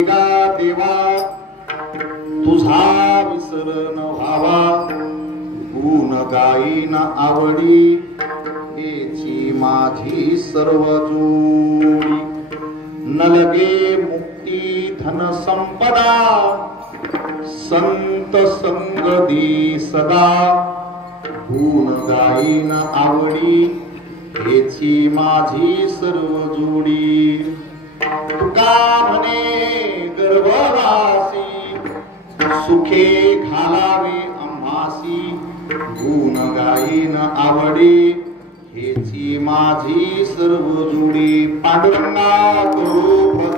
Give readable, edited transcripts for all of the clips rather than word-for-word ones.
देवा तुझा विसर न व्हावा, गुण गाईन आवडी हेची माझी सर्व जोडी। न लगे मुक्ती धन संपदा, संत संग दी सदा। गुण गाईन आवडी हेची माझी सर्व जोडी। तुका म्हणे गर्भवासी, सुखे घालावे आम्हासी। गुण गाईन आवडी हेची माझी सर्व जोडी। पांडुरंगा करू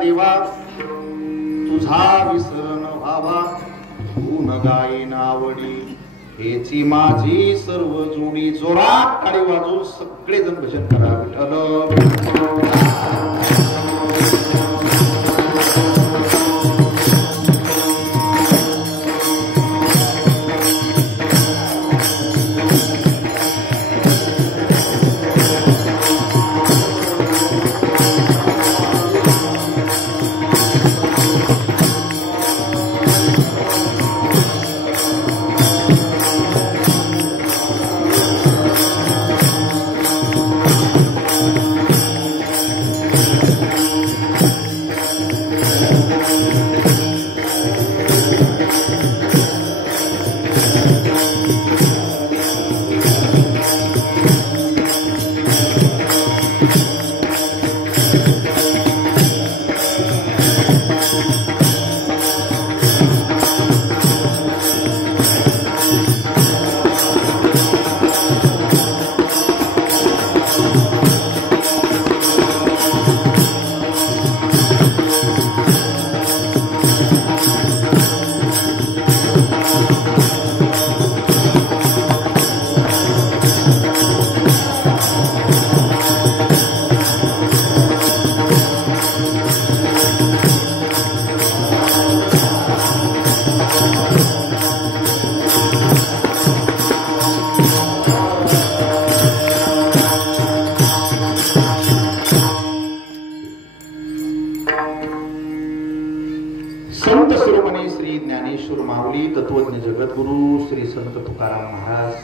देवा तुझा विसर न व्हावा, गुण गाईन आवडी हेची माझी सर्व जोडी। जोरात टाळी वाजवून सगळेजण भजन करा विठ्ठल। संत शिरोमणी श्री ज्ञानेश्वर माऊली तत्वज्ञ जगद्गुरु श्री संत तुकाराम महाराज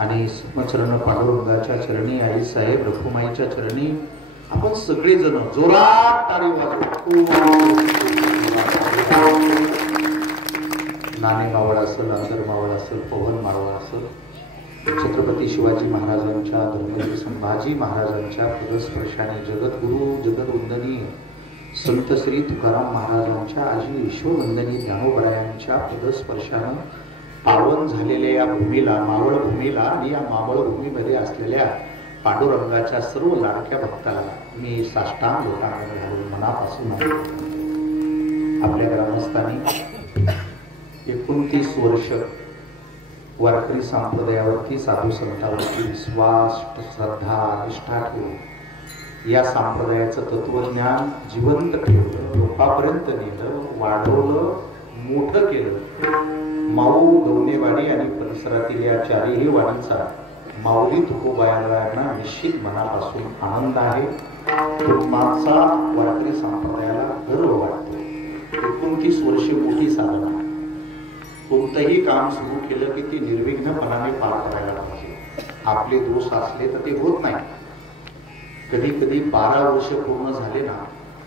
आणि स्मचरण पांडुरंगाच्या चरणी, आई साहेब रखुमाईच्या चरणी आपण सगळेजण जोरात टाळी वाजवू। नाणे मावळ असेल, अंतर मावळ असेल, पवन मावळ असेल, छत्रपती शिवाजी महाराजांच्या, धर्मवीर संभाजी महाराजांच्या पदस्पर्शाने जगद्गुरु जगदवंदनीय संत श्री तुकाराम महाराजांच्या, आजी ईश्वरवंदनी ज्ञानोबरायांच्या पदस्पर्शानं पावन झालेल्या या भूमीला, मावळ भूमीला आणि या मावळ भूमीमध्ये असलेल्या पांडुरंगाच्या सर्व लाडक्या भक्ताला मी साष्टांग लोटांगण घालून मनापासून आपल्या ग्रामस्थांनी 29 वर्ष वारकरी संप्रदायावरती, साधू संतांवरती विश्वास, श्रद्धा, निष्ठा ठेवून या संप्रदायाचं तत्वज्ञान जिवंत ठेवलं, लोकांपर्यंत नेलं, वाढवलं, मोठं केलं। माऊ, गवनेवाडी आणि परिसरातील या चारही वाडीचा माऊली तुकोबायांना निश्चित मनापासून आनंद आहे। माझा वारकरी संप्रदायाला गर्व वाटतो. 29 वर्षे मोठी साधना. कोणतंही काम सुरू केलं की ते निर्विघ्नपणाने पार करायला पाहिजे. आपले दोष असले तर ते होत नाही. कधी कधी 12 वर्ष पूर्ण झाले ना,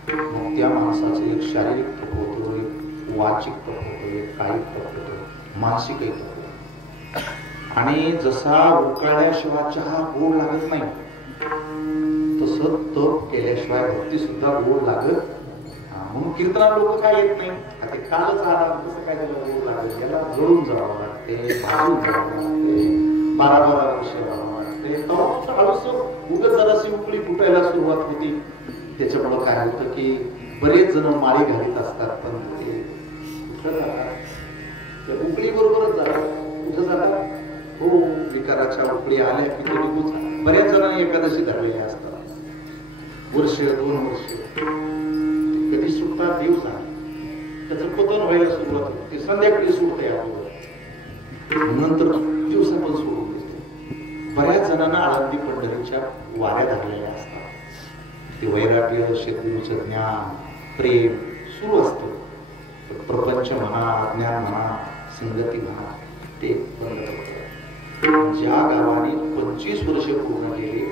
मग त्या माणसाचं एक शारीरिक तप होतं, एक वाचिक तप होतं, एक कायिक तप होतं, मानसिकही तप होतं. आणि जसा उकाळल्याशिवाय चहा गोड लागत नाही, तसं तप केल्याशिवाय भक्ती सुद्धा गोड लागत. म्हणून कीर्तना लोक काय येत नाही. ते कालच आला कसं काय त्याला गोड लागत. याला जळून जावं लागते, भाजून जावं लागते, 12-12 वर्ष जावं लागते. उगत जराशी उकळी फुटायला सुरुवात होती. त्याच्यामुळं काय होतं की बरेच जण माळी घालीत असतात, पण ते उकळी बरोबरच जातात. कुठं जातात? हो, विकाराच्या उकळी आल्या की ते निघून. बऱ्याच जणांनी एकादशी धरलेल्या असतात. वर्ष 2 वर्ष कधी सुटता देव झाला. त्याचं पतन व्हायला सुरुवात होते. संध्याकाळी सुटते अगोदर, नंतर दिवसा पण सोडून देते. बऱ्याच जणांना आळंदी पंढरीच्या वाऱ्या धरलेल्या असतात. ते वैराग्य, सद्गुरूचं ज्ञान, प्रेम सुरू असतं. प्रपंच म्हणा, ज्ञान म्हणा, संगती म्हणा, ते बंद होतं. ज्या गावाने 25 वर्ष पूर्ण केले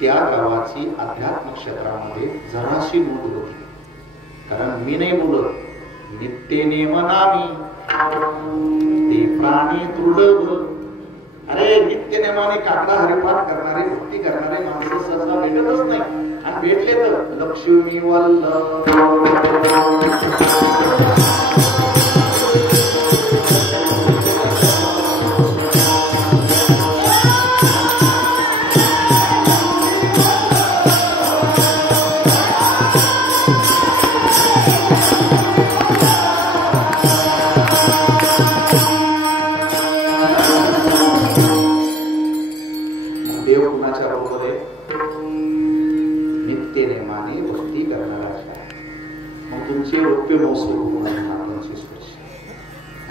त्या गावाची आध्यात्मिक क्षेत्रामध्ये जराशी नोंद होती. कारण मी नाही बोलत, नित्येने मनामी ते प्राणी दुर्लभ. अरे नित्यनेमाने काकडा हरिपाठ करणारे, भक्ती करणारे माणसं सहसा भेटतच नाही. आणि भेटले तर लक्ष्मी वल्लभ.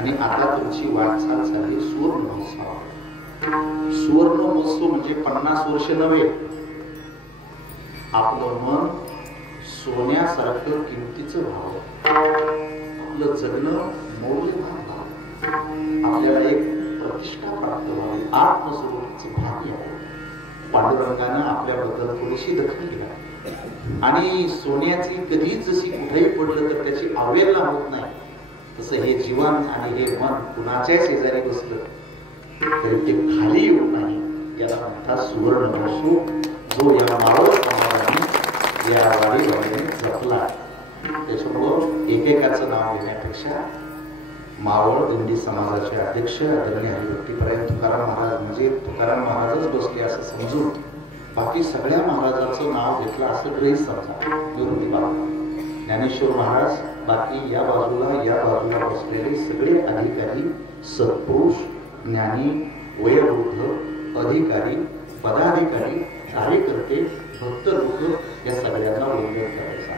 आणि आता तुमची वाटचाल झाली सुवर्ण महोत्सव. सुवर्ण महोत्सव म्हणजे 50 वर्ष नव्हे. आपलं मन सोन्यासारखं किमतीचं व्हावं, आपलं जगणं मौल्यवान व्हावं, आपल्याला एक प्रतिष्ठा प्राप्त व्हावी, आत्मस्वरूपाचं भान यावं. पांडुरंगानं आपल्याबद्दल थोडीशी दखल घ्यावी. आणि सोन्याची कधीच जशी कुठेही पडलं तर त्याची अवहेलना होत नाही, तसं हे जीवन आणि हे मन कुणाच्या शेजारी बसलं तरी ते खाली येऊ नाही. याला म्हणतात सुवर्ण महोत्सव, जो या मावळ समाजाने या वाडीवाडीने जपला. त्याच्यामुळं एकेकाचं नाव घेण्यापेक्षा मावळ दिंडी समाजाचे अध्यक्ष आदरणीय हरिभक्तीपरायण तुकाराम महाराज म्हणजे तुकाराम महाराजच बसले असं समजून बाकी सगळ्या महाराजांचं नाव घेतलं असं गृहीत समजा. विरोधी बाबा ज्ञानेश्वर महाराज, बाकी या बाजूला बसलेले सगळे अधिकारी, सत्पुरुष, ज्ञानी, वयोवृद्ध, अधिकारी, पदाधिकारी, कार्यकर्ते, भक्त लोक या सगळ्यांना वंदन करायचा.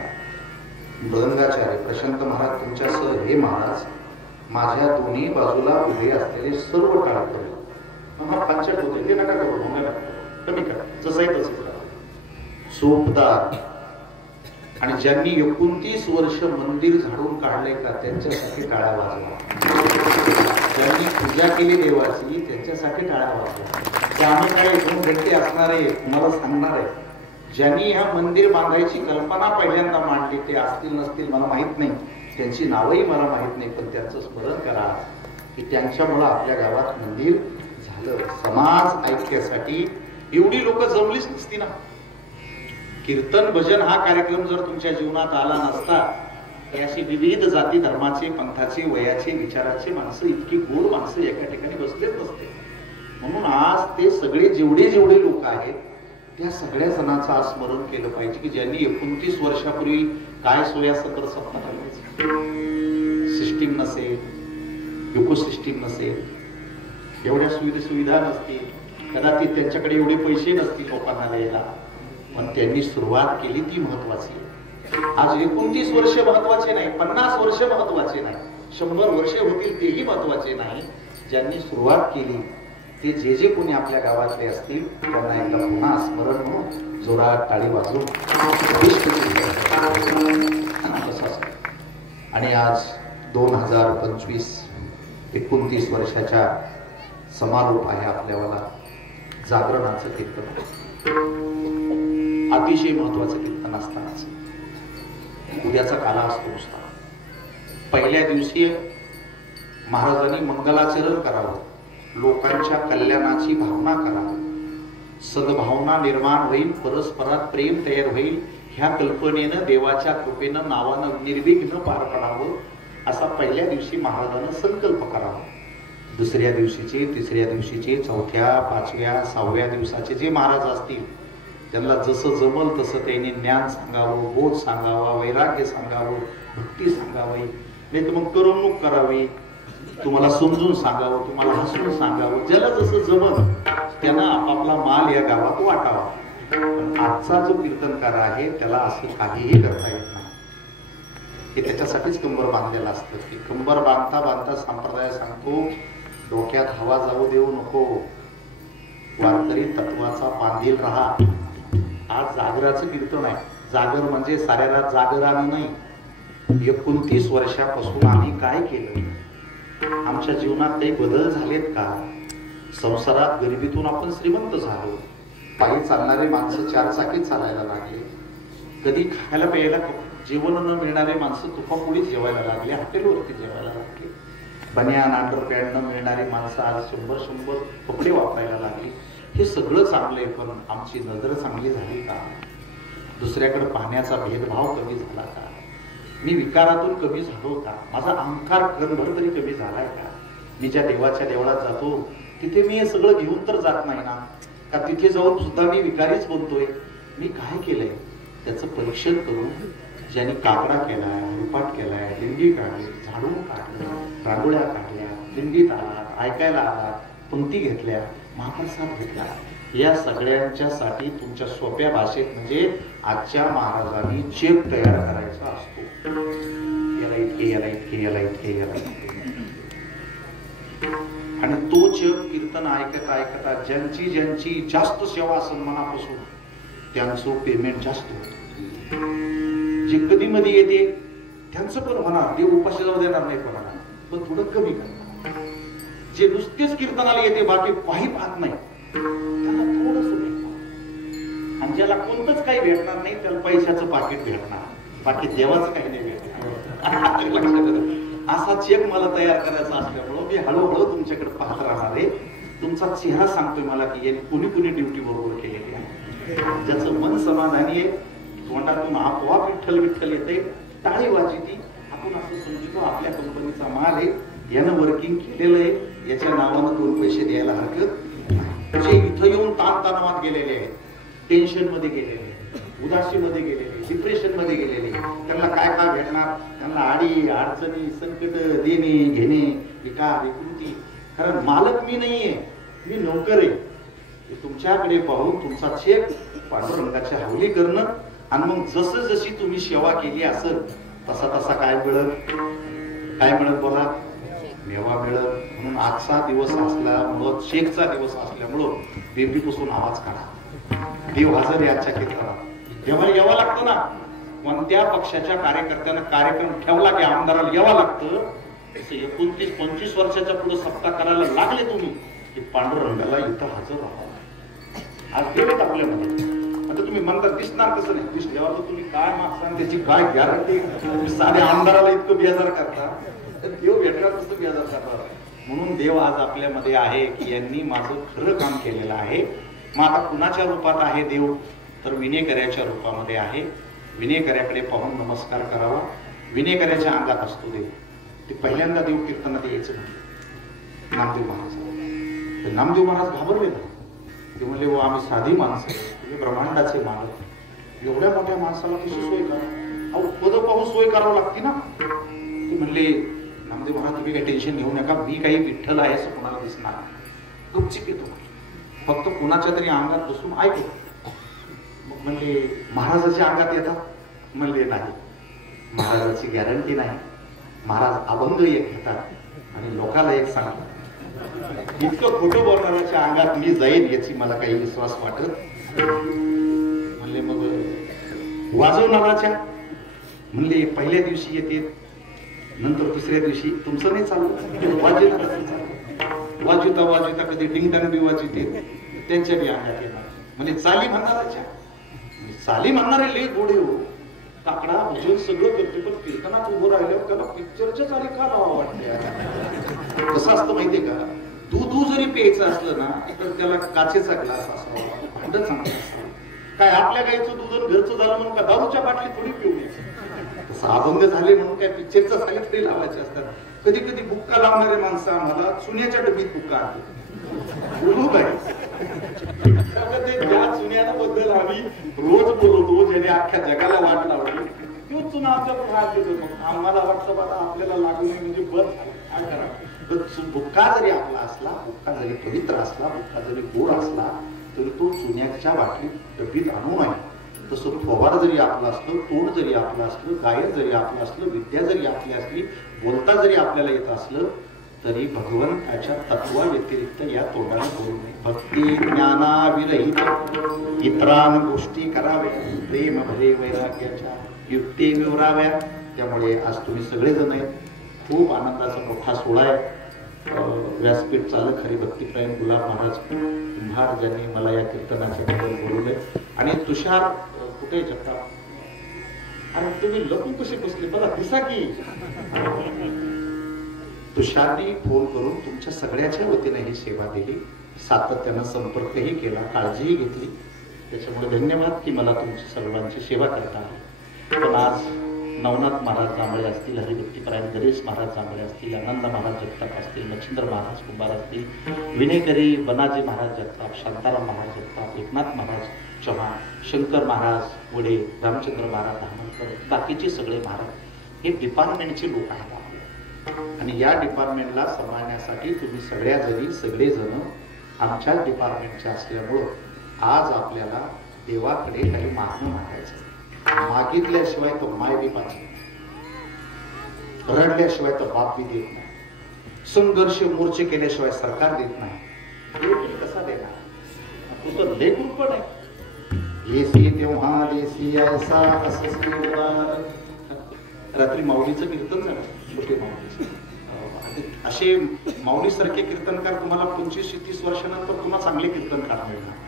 मृदंगाचार्य प्रशांत महाराज तुमच्यासह हे महाराज माझ्या दोन्ही बाजूला उभे असलेले सर्व टाळकरी पंचट होते ते नका करू, कमी करा, जसंही तसंच सोपदार. आणि ज्यांनी 29 वर्ष मंदिर झाडून काढले का त्यांच्यासाठी टाळ्या वाजवा. ज्यांनी पूजा केली देवाची त्यांच्यासाठी टाळ्या वाजवा. ते आम्ही काय 2 घंटे असणारे तुम्हाला सांगणार आहे. ज्यांनी ह्या मंदिर बांधायची कल्पना पहिल्यांदा मांडली ते असतील नसतील मला माहित नाही, त्यांची नावही मला माहित नाही, पण त्यांचं स्मरण करा की त्यांच्यामुळे आपल्या गावात मंदिर झालं. समाज ऐक्यासाठी एवढी लोक जमलीच नसती ना. कीर्तन भजन हा कार्यक्रम जर तुमच्या जीवनात आला नसता तर अशी विविध जाती धर्माचे, पंथाचे, वयाचे, विचाराचे माणसं, इतकी गोड माणसं एका ठिकाणी बसलेच नसते. म्हणून आज ते सगळे जेवढे लोक आहेत त्या सगळ्या जणांचं स्मरण केलं पाहिजे की ज्यांनी 29 वर्षापूर्वी काय सोयासंदर स्वप्न करायचे. सिस्टीम नसेल, इको सिस्टीम नसेल, एवढ्या सुविधा नसतील, कदाचित त्यांच्याकडे एवढे पैसे नसतील लोकांना द्यायला, पण त्यांनी सुरुवात केली ती महत्वाची. आज 29 वर्ष महत्वाचे नाही, 50 वर्ष महत्वाचे नाही, 100 वर्ष होतील तेही महत्वाचे नाही. ज्यांनी सुरुवात केली ते जे कोणी आपल्या गावातले असतील त्यांना एकदा पुन्हा स्मरण म्हणून जोरात टाळी वाजवून आणि आज 2025 29 वर्षाच्या समारोप आहे आपल्याला जागरणाचं कीर्तन. अतिशय महत्वाचं कीर्तन असतानाच उद्याचा काला असतो नुसता. पहिल्या दिवशी महाराजांनी मंगलाचरण करावं, लोकांच्या कल्याणाची भावना करावी, सद्भावना निर्माण होईल, परस्परात प्रेम तयार होईल, ह्या कल्पनेनं देवाच्या कृपेनं नावानं निर्विघ्न पार पडावं असा पहिल्या दिवशी महाराजांना संकल्प करावा. दुसऱ्या दिवशीचे, तिसऱ्या दिवशीचे, चौथ्या, पाचव्या, 6व्या दिवसाचे जे महाराज असतील त्यांना जसं जमल तसं त्यांनी ज्ञान सांगावं, बोध सांगावा, वैराग्य सांगावं, भक्ती सांगावी, नाही तर मग करमणूक करावी, तुम्हाला समजून सांगावं, तुम्हाला हसून सांगावं, ज्याला जसं जमल त्यांना आपापला माल या गावात वाटावा. पण आजचा जो कीर्तनकार आहे त्याला असं काहीही करता येत नाही. हे त्याच्यासाठीच कंबर बांधलेलं असतं की कंबर बांधता बांधता संप्रदाय सांगतो डोक्यात हवा जाऊ देऊ नको, वारकरी तत्वाचा बांधील राहा. आज जागराचं कीर्तन आहे. जागर म्हणजे साऱ्या रात जागरानं नाही. 29 वर्षापासून आम्ही काय केलं, आमच्या जीवनात काही बदल झालेत का? संसारात गरिबीतून आपण श्रीमंत झालो, पायी चालणारे माणसं 4 चाकी चालायला लागले, कधी खायला प्यायला जेवण न मिळणारे माणसं तुपापोळीत जेवायला लागले, हॉटेलवरती जेवायला लागले, बनियान अंडरपॅन्ट न मिळणारी माणसं आज 100 कपडे वापरायला लागली. हे सगळं चांगलंय, पण आमची नजर चांगली झाली का? दुसऱ्याकडे पाहण्याचा भेदभाव कमी झाला का? मी विकारातून कमी झालो का? माझा अहंकार कणभर तरी कमी झालाय का? मी ज्या देवाच्या देवळात जातो तिथे मी हे सगळं घेऊन तर जात नाही ना, का तिथे जाऊन सुद्धा मी विकारीच बोलतोय? मी काय केलंय त्याचं परीक्षण करून ज्यांनी काकडा केलाय, हरिपाठ केलाय, दिंडी काढली, झाडून काढलं, रांगोळ्या काढल्या, दिंडीत आलात, ऐकायला आलात, पंक्ती घेतल्या, महाप्रसाद घेतला, या सगळ्यांच्या साठी तुमच्या सोप्या भाषेत म्हणजे आजच्या महाराजांनी चेक तयार करायचा असतो. याला इतके, याला इतके, याला इतके, याला इतके. आणि तो चेक कीर्तन ऐकता ऐकता ज्यांची ज्यांची जास्त सेवा असेल मनापासून त्यांचं पेमेंट जास्त होतं. जे कधी मध्ये येते त्यांचं पण होणार, देव उपाशी जाऊ देणार नाही कोणाला, पण थोडं कमी करणार. जे नुसतेच कीर्तनाला येते बाकी काही पाहत नाही त्याला थोडंसं भेटणार, आणि ज्याला कोणतंच काही भेटणार नाही त्याला पैशाचं पाकिट भेटणार, बाकी देवाचं काही नाही भेटणार. असा चेक मला तयार करायचा असल्यामुळं मी हळूहळू तुमच्याकडे पाहत राहणार आहे. तुमचा चेहरा सांगतोय मला की यांनी कुणी कुणी ड्युटी बरोबर केलेली आहे. ज्याचं मन समाधानी आहे, तोंडातून आपोआप विठ्ठल विठ्ठल येते, टाळी वाजती, आपण असं समजतो आपल्या कंपनीचा माल आहे, यानं वर्किंग केलेलं आहे, याच्या नावानं 2 पैसे द्यायला हरकत नाही. जे इथं येऊन ताणतणावात गेलेले आहेत, टेन्शन मध्ये गेलेले, उदासीमध्ये गेलेले, डिप्रेशन मध्ये गेलेले, त्यांना काय काय भेटणार? त्यांना आडी अडचणी, संकट, देणे घेणे, विकार, विकृती. कारण मालक मी नाहीये, मी नोकर आहे. तुमच्याकडे पाहून तुमचा चेक पांडुरंगाची हवली करणं, आणि मग जसं जशी तुम्ही सेवा केली असेल तसा तसा काय मिळत, काय मिळत बोला? मेवा मिळत. म्हणून आजचा दिवस असल्यामुळं, चेकचा दिवस असल्यामुळं बेंबीपासून आवाज काढा. देव हजर आहे आजच्या कीर्तनात. जेव्हा यावं लागतं ना, कोणत्या पक्षाच्या कार्यकर्त्यांना कार्यक्रम ठेवला की आमदाराला यावं लागतं, 29-25 वर्षाच्या पुढे सत्ता करायला लागले तुम्ही की पांडुरंगाला इथं हजर राहावं. आज देव आपल्यामध्ये. आता तुम्ही म्हणता दिसणार कसं नाही, दिसल्यावर तर तुम्ही काय मागता त्याची काय गॅरंटी? तुम्ही साध्या आमदाराला इतकं बेजार करता, तर देव भेटणार कसं बेजार करणार? म्हणून देव आज आपल्यामध्ये आहे की यांनी माझं खरं काम केलेलं आहे. मग आता कुणाच्या रूपात आहे देव? तर विनेकऱ्याच्या रूपामध्ये आहे. विनेकऱ्याकडे पाहून नमस्कार करावा. विनेकऱ्याच्या अंगात असतो देव. ते पहिल्यांदा देव कीर्तनात यायचं म्हणजे नामदेव महाराज. नामदेव महाराज घाबरले ना. ते म्हणले वो आम्ही साधी माणसं, तुम्ही ब्रह्मांडाचे मालक, एवढ्या मोठ्या माणसाला कशी सोय करा? अहो पद पाहून सोय करावं लागते ना. ते म्हणले नामदेव महाराज तुम्ही काही टेन्शन घेऊ नका, मी काही विठ्ठल आहे असं कोणाला दिसणार, गुपचिप येतो, फक्त कुणाच्या तरी अंगात बसून ऐकतो. मग म्हणले महाराजाच्या अंगात येतात? म्हणले नाही, महाराजाची गॅरंटी नाही. महाराज अभंग एक घेतात आणि लोकांना एक सांगतात. इतकं खोटं बोलणाऱ्याच्या अंगात मी जाईन याची मला काही विश्वास वाटत. वाजवणाराच्या म्हणले पहिल्या दिवशी येते, नंतर दुसऱ्या दिवशी तुमचं नाही चालू, वाजवता कधी डिंगडंग बी वाजवते, त्यांच्या बी अंगात येणार. म्हणजे चाली म्हणणाराच्या, चाली म्हणणारे लय गोडे हो, काकडा भजन सगळं करते, पण कीर्तनात उभं राहिल्यावर त्याला पिक्चरच्या चाली का लावा वाटते. कसं असतं माहितीये का, दूध जरी प्यायचं असलं ना तर त्याला काचेचा ग्लास असावा, भांड चांगलं असावं. काय आपल्या गाईचं दूध घरचं झालं म्हणून का दारूच्या बाटली थोडी पिऊ नये. तसं अभंग झाले म्हणून काय पिक्चरच्या साली तरी लावायचे असतात. कधी कधी बुक्का लावणारे माणसं आम्हाला चुन्याच्या डबीत बुक्का आणते. त्या चुन्याबद्दल आम्ही रोज बोलतो, ज्याने अख्ख्या जगाला वाट लावली तो चुना आमच्या हात देतो. मग आम्हाला वाटतं बाबा आपल्याला लागू नये म्हणजे बस काय करा. तर बुक्का जरी आपला असला, बुक्का जरी पवित्र असला, बुक्का जरी गोड असला तरी तो चुन्याच्या बाटलीत डबीत आणू नये. तसं थोबाड जरी आपलं असलं, तोंड जरी आपलं असलं, गायन जरी आपलं असलं, विद्या जरी आपली असली, बोलता जरी आपल्याला येत असलं तरी भगवंताच्या तत्वा व्यतिरिक्त या तोंडाने बोलू नये. भक्ती ज्ञानाविरहित इतरान गोष्टी कराव्या, प्रेम भरे वैराग्याच्या युक्ती निवराव्या. त्यामुळे आज तुम्ही सगळेजण आहेत, खूप आनंदाचा मोठा सोहळा आहे. व्यासपीठ चालक हरिभक्तीप्रायण गुलाब महाराज कुंभार ज्यांनी मला या कीर्तनाच्या बद्दल बोलवले. आणि तुषार कुठे जगताप, आणि तुम्ही लपून कसे बसले मला दिसा की. तुषारनी फोन करून तुमच्या सगळ्याच्या वतीने ही सेवा दिली, सातत्यानं संपर्कही केला, काळजीही घेतली. त्याच्यामुळे धन्यवाद की मला तुमची सर्वांची सेवा करता आली. पण आज नवनाथ महाराज जांभळे असतील, हरिभक्तीपरायण गणेश महाराज जांभळे असतील, आनंद महाराज जगताप असतील, मच्छिंद्र महाराज कुंभार असतील, विनयकरी बनाजी महाराज जगताप, शांताराम महाराज जगताप, एकनाथ महाराज चव्हाण, शंकर महाराज वडे, रामचंद्र महाराज धामणकर, बाकीचे सगळे महाराज हे डिपार्टमेंटचे लोक आहेत. आणि या डिपार्टमेंटला सांभाळण्यासाठी तुम्ही सगळेजण आमच्याच डिपार्टमेंटचे असल्यामुळं आज आपल्याला देवाकडे काही मागणं मागायचं. मागितल्याशिवाय तो माय बी पाहिजे, रडल्याशिवाय तर बाप बी देत नाही, संघर्ष मोर्चे केल्याशिवाय सरकार देत नाही. देव कसा देणार, तुझं लेकून पण आहे. येसी तेव्हा देसी ऐसा असं रात्री माऊलीचं कीर्तन झालं, छोटे माऊली. असे माऊली सारखे कीर्तनकार तुम्हाला 25-30 वर्षानंतर पुन्हा चांगले कीर्तनकार मिळणार.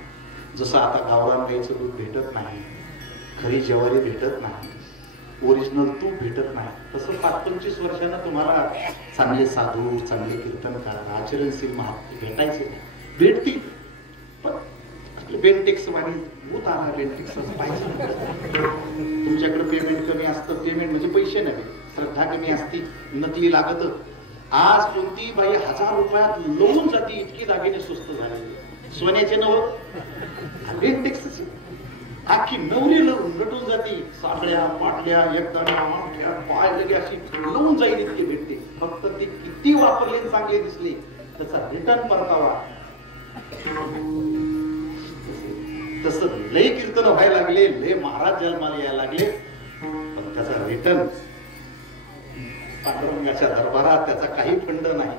जसं आता गावरान गाईचं दूध भेटत नाही, खरी ज्वारी भेटत नाही, ओरिजिनल तूप भेटत नाही, तसं 5-25 वर्षांना तुम्हाला चांगले साधू, चांगले कीर्तनकार, आचरणशील महात्मे भेटायचे नाही. भेटतील पण बेंटेक्स वाणी भूत आला, बेंटेक्स पाहिजे. तुमच्याकडे पेमेंट कमी असतं, पेमेंट म्हणजे पैसे नाही, श्रद्धा कमी असती, नकली लागत. आज कोणती बाई 1000 रुपयात लोन जाती, इतकी दागिने स्वस्त झाले. सोन्याचे नव बेंटेक्स आखी नवरी नटून जाती, साखळ्या पाटल्या एकदा पाय लगे अशी लावून जाईल इतके भेटते. फक्त ते किती वापरले चांगले दिसले त्याचा रिटर्न परतावा. तसं लय कीर्तन व्हायला लागले, लय महाराज जन्माला यायला लागले, पण त्याचा रिटर्न पांडुरंगाच्या दरबारात त्याचा काही फंड नाही.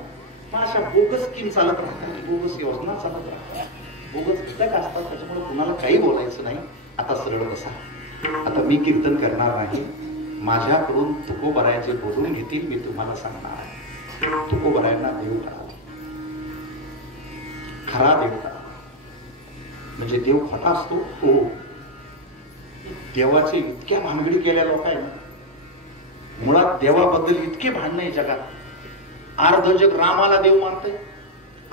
मग अशा बोगस स्कीम चालत राहतात, बोगस योजना चालत राहतात, बोगस घटक असतात. त्याच्यामुळे कुणाला काही बोलायचं नाही. आता सरळ बसा. आता मी कीर्तन करणार नाही, माझ्याकडून तुकोबरायाचे बोलून घेतील, मी तुम्हाला सांगणार आहे. तुकोबरायांना देव करावा, खरा देव करावा. म्हणजे देव खोटा असतो हो, देवाचे इतक्या भानगडी केल्या लोक आहे ना. मुळात देवाबद्दल इतके भांडण आहे जगात. अर्ध जग रामाला देव मानते,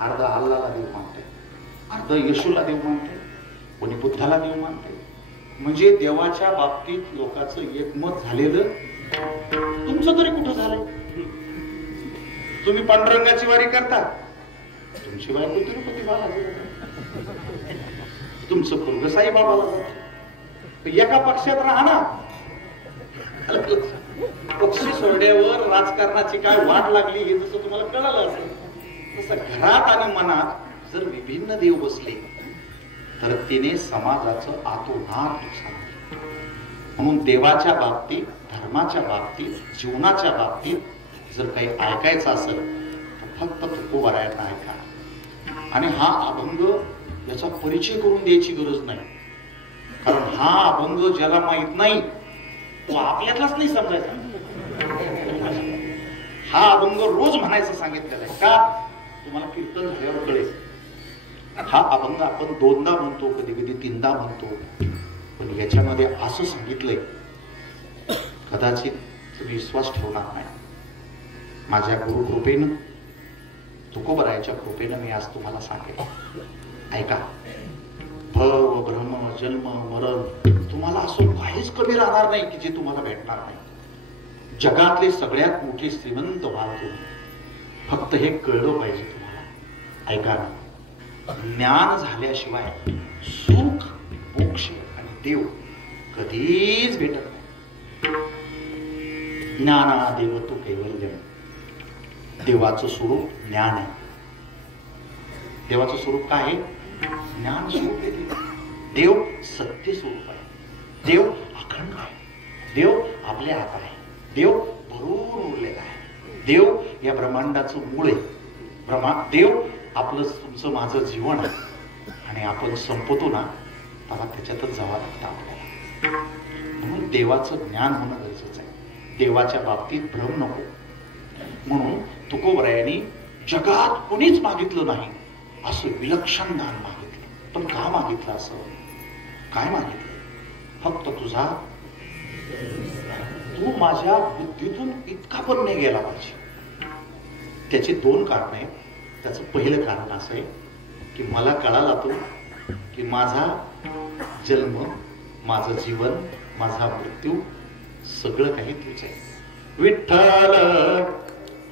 अर्ध अल्लाला देव मानते, अर्ध येशूला देव मानते, कोणी बुद्धाला देव मानते. म्हणजे देवाच्या बाबतीत लोकांचं एकमत झालेलं तुमचं तरी कुठं झालंय. तुम्ही पांडुरंगाची वारी करता, तुमची बायको तिरुपती बालाजी, तुमचं पोरग साईबाबाला जातं. एका पक्षात राहा ना. पक्ष सोडल्यावर राजकारणाची काय वाट लागली हे जसं तुम्हाला कळालं असेल, तसं घरात आणि मनात जर विभिन्न देव बसले तर तिने समाजाचं आतोनात नुकसान. म्हणून देवाच्या बाबतीत, धर्माच्या बाबतीत, जीवनाच्या बाबतीत जर काही ऐकायचं असेल तर फक्त तुकोबरायांना ऐका. आणि हा अभंग याचा परिचय करून द्यायची गरज नाही. कारण हा अभंग ज्याला माहित नाही तो आपल्यातलाच नाही समजायचा. हा अभंग रोज म्हणायचं सांगितलेला आहे. का? तुम्हाला कीर्तन झाल्यावर कळेल. हा अभंग आपण 2दा म्हणतो, कधी कधी 3दा म्हणतो, पण याच्यामध्ये असं सांगितलंय, कदाचित तुम्ही विश्वास ठेवणार नाही. माझ्या गुरुकृपेनं, तुकोबरायाच्या कृपेनं मी आज तुम्हाला सांगेन. ऐका. भव भ्रम जन्म मरण तुम्हाला असं काहीच कमी राहणार नाही की जे तुम्हाला भेटणार नाही. जगातले सगळ्यात मोठे श्रीमंत व्हाल तुम्ही, फक्त हे कळलं पाहिजे तुम्हाला. ऐका ना, ज्ञान झाल्याशिवाय सुख मोक्ष आणि देव कधीच भेटत नाही. ज्ञानादेव तू कैवल्यम. देवाचं स्वरूप ज्ञान आहे. देवाचं स्वरूप काय आहे? ज्ञान स्वरूप आहे. देव सत्य स्वरूप आहे. देव अखंड आहे. देव आपल्या हात आहे. देव भरून उरलेला आहे. देव या ब्रह्मांडाचं मूळ आहे. देव आपलं तुमचं माझं जीवन आहे. आणि आपण संपतो ना तेव्हा त्याच्यातच जावं लागतं आपल्याला. म्हणून देवाचं ज्ञान होणं गरजेचं आहे. देवाच्या बाबतीत भ्रम नको. म्हणून तुकोबरायांनी जगात कोणीच मागितलं नाही असं विलक्षण दान मागितलं. पण का मागितलं असं? काय मागितलं? फक्त तुझा, तू माझ्या बुद्धीतून इतका पण नाही गेला पाहिजे. त्याची 2 कारण आहेत. त्याचं पहिलं कारण असं आहे की मला कळाला तो की माझा जन्म, माझं जीवन, माझा मृत्यू सगळं काही तुझं आहे. विठ्ठल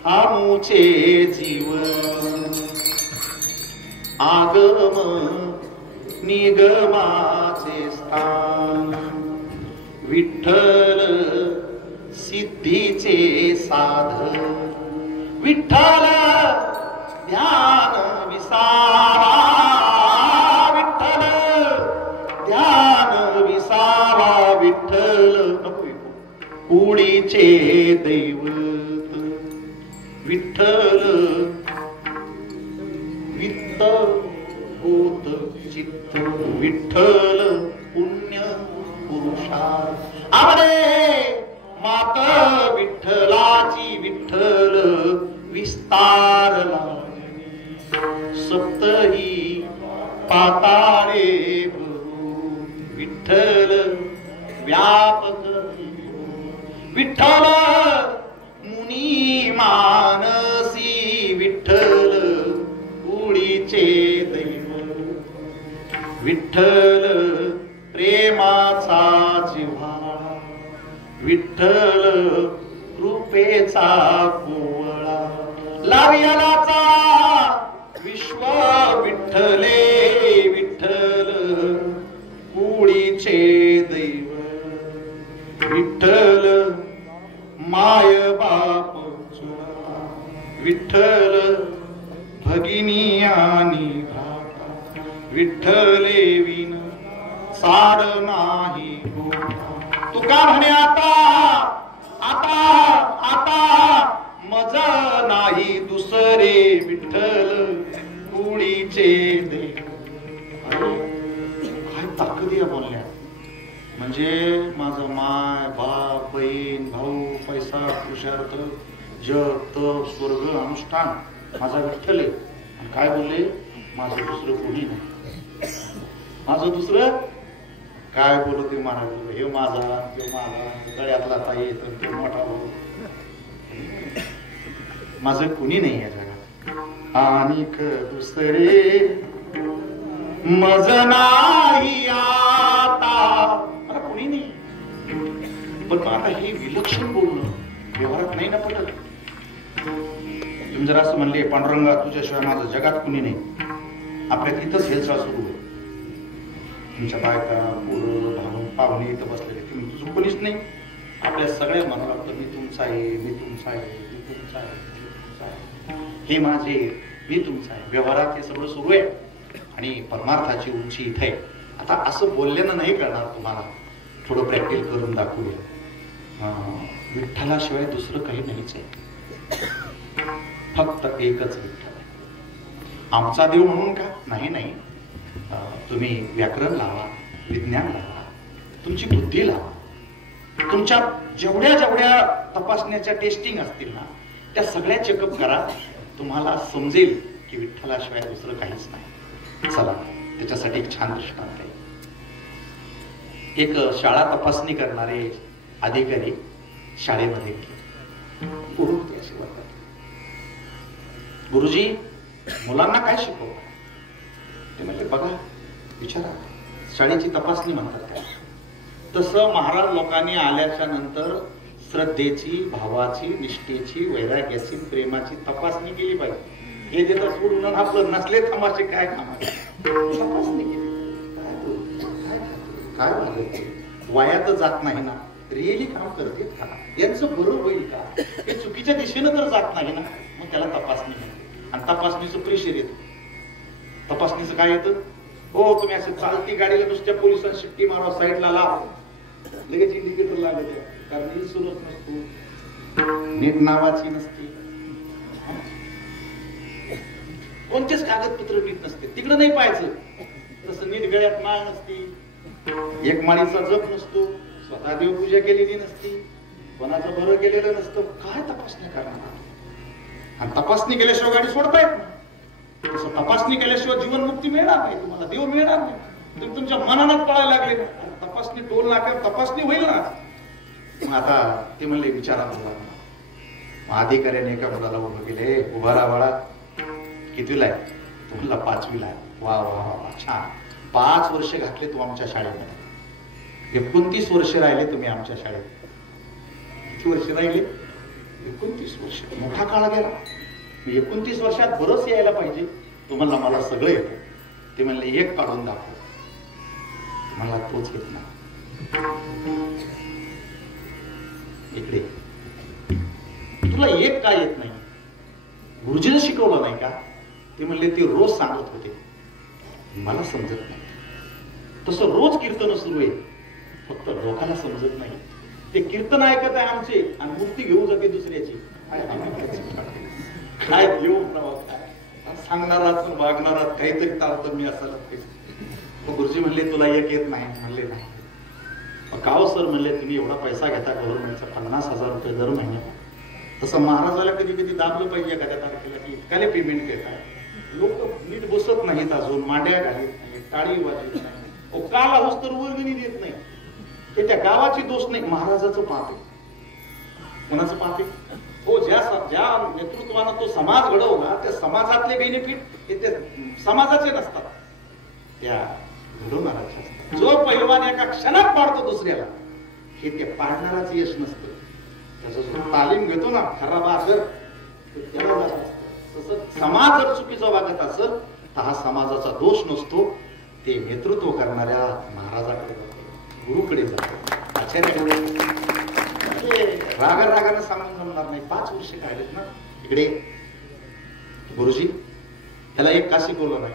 हा मूचे जीवन, आगम निगमाचे स्थान. विठ्ठल सिद्धीचे साधन. विठ्ठल ध्यान विसावा. विठ्ठल ध्यान विसावा. विठ्ठल उडीचे दैवत. विठ्ठल वित्त होत चित्त. विठ्ठल पुण्य पुरुषा. आमरे मात विठ्ठलाची. विठ्ठल विस्तारला सप्तही पाताळे भरून. विठ्ठल व्यापक. विठ्ठल मुनी मानसी. विठ्ठल उडीचे दैवत. विठ्ठल प्रेमाचा जिव्हाळा. विठ्ठल कृपेचा कोवळा. लावियालाचा विश्व. विठ्ठले विठ्ठल कुडीचे दैवत. विठ्ठल माय बाप चुरा. विठ्ठल भगिनी आणि भ्राता. विठ्ठले विन साड नाही. तुका म्हणे आता आता आता मज नाही दुसरे. विठ्ठल कुडीचे देव. काय ताकद या बोलल्या. म्हणजे माझं माय बाप बहीण भाऊ पैसा पुरुषार्थ जग तप स्वर्ग अनुष्ठान माझा विठ्ठल आहे. आणि काय बोलले? माझं दुसरं कोणी नाही. माझं दुसरं काय बोलू ते महाराज. हे माझा, तो माझा, गळ्यातला ताई तो मोठा भाऊ. माझं कुणी नाही आहे जगात. आणिक दुसरे मज नाही आता. मला कुणी नाही. पण आता हे विलक्षण बोलणं व्यवहारात नाही ना पटत. तुम्ही जर असं म्हणले पांडुरंगा तुझ्याशिवाय माझं जगात कुणी नाही, आपल्यात इथंच हेलसाळ सुरू आहे. तुमच्या बायका पोरं भाऊ पाहुणे इथं बसलेले, तुम्ही तुझं कोणीच नाही. आपल्या सगळ्या म्हणावं लागतं मी तुमचा आहे, मी तुमचा आहे, मी तुमचा आहे, मी तुमचा आहे, हे माझे, मी तुमचा आहे. व्यवहारात हे सगळं सुरू आहे आणि परमार्थाची उंची इथे आहे. आता असं बोलल्यानं नाही करणार तुम्हाला, थोडं प्रॅक्टिस करून दाखवूया. विठ्ठलाशिवाय दुसरं काही नाहीच आहे, फक्त एकच विठ्ठल आहे. आमचा देव म्हणून का? नाही नाही, तुम्ही व्याकरण लावा, विज्ञान लावा, तुमची बुद्धी लावा. तुमच्या जेवढ्या जेवढ्या तपासण्याच्या टेस्टिंग असतील ना त्या सगळ्या चेकअप करा. तुम्हाला समजेल की विठ्ठलाशिवाय दुसरं काहीच नाही. चला त्याच्यासाठी एक छान दृष्टांत आहे. एक शाळा तपासणी करणारे अधिकारी शाळेमध्ये गेले. असे वाटतात, गुरुजी मुलांना काय शिकवतात? ते म्हणजे बघा विचारा, शाळेची तपासणी म्हणतात काय. तसं महाराज लोकांनी आल्याच्या नंतर श्रद्धेची, भावाची, निष्ठेची, वैराग्याची, प्रेमाची तपासणी केली पाहिजे. हे देता सोडून आपलं नसले तमाशे काय कामाचे. तपासणी केली काय झालं, वायात जात नाही ना, रिअली काम करते का, यांचं बरं होईल का, हे चुकीच्या दिशेनं जर जात नाही ना मग त्याला तपासणी म्हणते. आणि तपासणीचं प्रेशर येतं. तपासणीचं काय येतं, हो तुम्ही असं चालती गाडीला नुसत्या पोलिसांना शिट्टी मारा, साईडला लाव, लगेच इंडिकेटर लागत आहे. कारण इन्शुरन्स नसतो, नीट नावाची नसते, कोणतेच कागदपत्र नीट नसते, तिकडं नाही पाहायचं. तसं नीट गळ्यात माळ नसती, एक माळीचा जप नसतो, स्वतः देवपूजा केलेली नसती, कोणाचं बरं केलेलं नसतं. काय तपासणी करणार? आणि तपासणी केल्याशिवाय गाडी सोडता येत नाही. तसं तपासणी केल्याशिवाय जीवनमुक्ती मिळणार नाही, तुम्हाला देव मिळणार नाही. तुम्ही तुमच्या मनानं पळायला लागले, तपासणी टोल नाक्यावर तपासणी होईल ना. मग आता ते म्हणले विचारा मुलांना. अधिकाऱ्याने एका मुलाला उभं केले, उभा राहा बाळा, कितवीला आहे? तुम्हाला 5वीला आहे. वा वा वा छान, 5 वर्ष घातले तू आमच्या शाळेमध्ये, 29 वर्ष राहिले तुम्ही आमच्या शाळेत. किती वर्ष राहिले? 29 वर्ष. मोठा काळ गेला. 29 वर्षात बरंच यायला पाहिजे. तुम्हाला मला सगळं येतं. ते म्हणले एक काढून दाखव. मला तोच येत नाही. इकडे तुला एक काय येत नाही? गुरुजीने शिकवलं नाही का? ते म्हणले ते रोज सांगत होते, मला समजत नाही. तसं रोज कीर्तन सुरू आहे, फक्त लोकांना समजत नाही. ते कीर्तन ऐकत आहे आमचे आणि मुक्ती घेऊन जाते दुसऱ्याची. काय देऊ सांगणारा वागणारा काहीतरी तारतम्य मी असायला पाहिजे. गुरुजी म्हणले तुला एक येत नाही? म्हणले नाही. गाव सर म्हणले तुम्ही एवढा पैसा घेता गव्हर्नमेंटचा, 50,000 रुपये दर महिन्याला, तसं महाराजाला कधी कधी दाबलं पाहिजे एखाद्या तारखेला की इतकाले पेमेंट घेताय. लोक नीट बसत नाहीत, अजून मांड्या घालीत नाही, टाळी वाजत नाही, काल आहोस तर वर्गणी देत नाही. ते त्या गावाची दोष नाही, महाराजाचं पाप आहे. कोणाचं पाप आहे? हो, ज्या नेतृत्वानं तो समाज घडवला त्या समाजातले बेनिफिट हे त्या समाजाचे नसतात, त्या घडवणाराचे असतात. जो पैलवान एका क्षणात पाडतो दुसऱ्याला, हे ते पाडणाराच यश नसतं. त्याचा जो तालीम घेतो ना खरा बाजर, त्याला जात असतं. तसं समाज जर चुकीचा वागत असेल तर हा समाजाचा दोष नसतो, ते नेतृत्व करणाऱ्या महाराजाकडे जातो, गुरुकडे जातो, आचार्याकडे. रागानं सांगून जमणार नाही. 5 वर्ष राहिलेत ना. इकडे गुरुजी त्याला एक का शिकवलं नाही?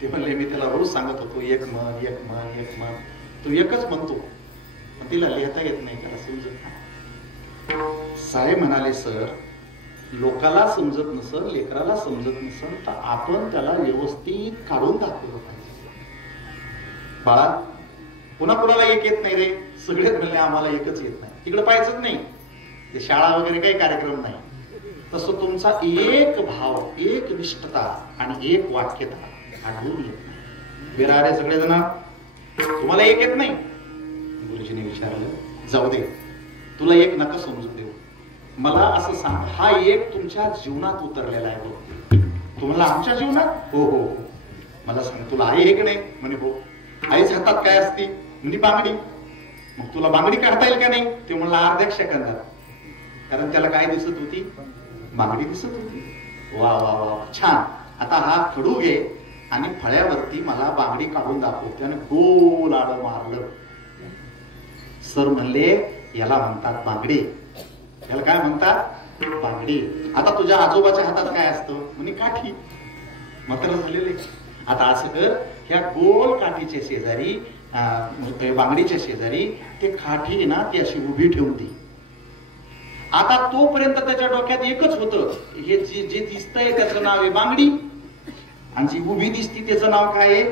ते म्हणले मी त्याला रोज सांगत होतो एक मन एक मन एक मन, तू एकच म्हणतो, तिला लिहिता येत नाही, त्याला समजत नाही. साहेब म्हणाले सर, लोकाला समजत नसल, लेकराला समजत नसल तर आपण त्याला व्यवस्थित काढून दाखवलं पाहिजे. बाळा पुन्हा कुणाला एक येत नाही रे, सगळेच म्हणले आम्हाला एकच येत नाही, तिकडे पाहायचंच नाही, ते शाळा वगैरे काही कार्यक्रम नाही. तसं तुमचा एक भाव, एक निष्ठता आणि एक वाक्यता आढळून येत नाही. बिरारे सगळेजण तुम्हाला एक येत नाही? गुरुजीने विचारलं, जाऊ दे, तुला एक नका समजू देऊ, मला असं सांग, हा एक तुमच्या जीवनात उतरलेला आहे बघ. तुम्हाला आमच्या जीवनात? हो हो. मला सांग, तुला आई आहे की नाही? म्हणे हो. आईच हातात काय असती? म्हणजे बांगडी. मग तुला बांगडी काढता येईल का नाही? ते म्हणला अर्ध्या सेकंदात, कारण त्याला काय दिसत होती? बांगडी दिसत होती. वा वा वा छान. आता हा खडू घे आणि फळ्यावरती मला बांगडी काढून दाखव. त्याने गोल आडं मारलं. सर म्हणले याला म्हणतात बांगडी. याला काय म्हणतात? बांगडी. आता तुझ्या आजोबाच्या हातात काय असतं? म्हणे काठी. मात्र झालेले. आता असं कर, ह्या गोल काठीच्या शेजारी, बांगडीच्या शेजारी ते काठी ना ती अशी उभी ठेवून दे. आता तोपर्यंत त्याच्या डोक्यात एकच होतं, हे जे दिसतंय त्याचं नाव आहे बांगडी, आणि जी उभी दिसती त्याचं नाव काय आहे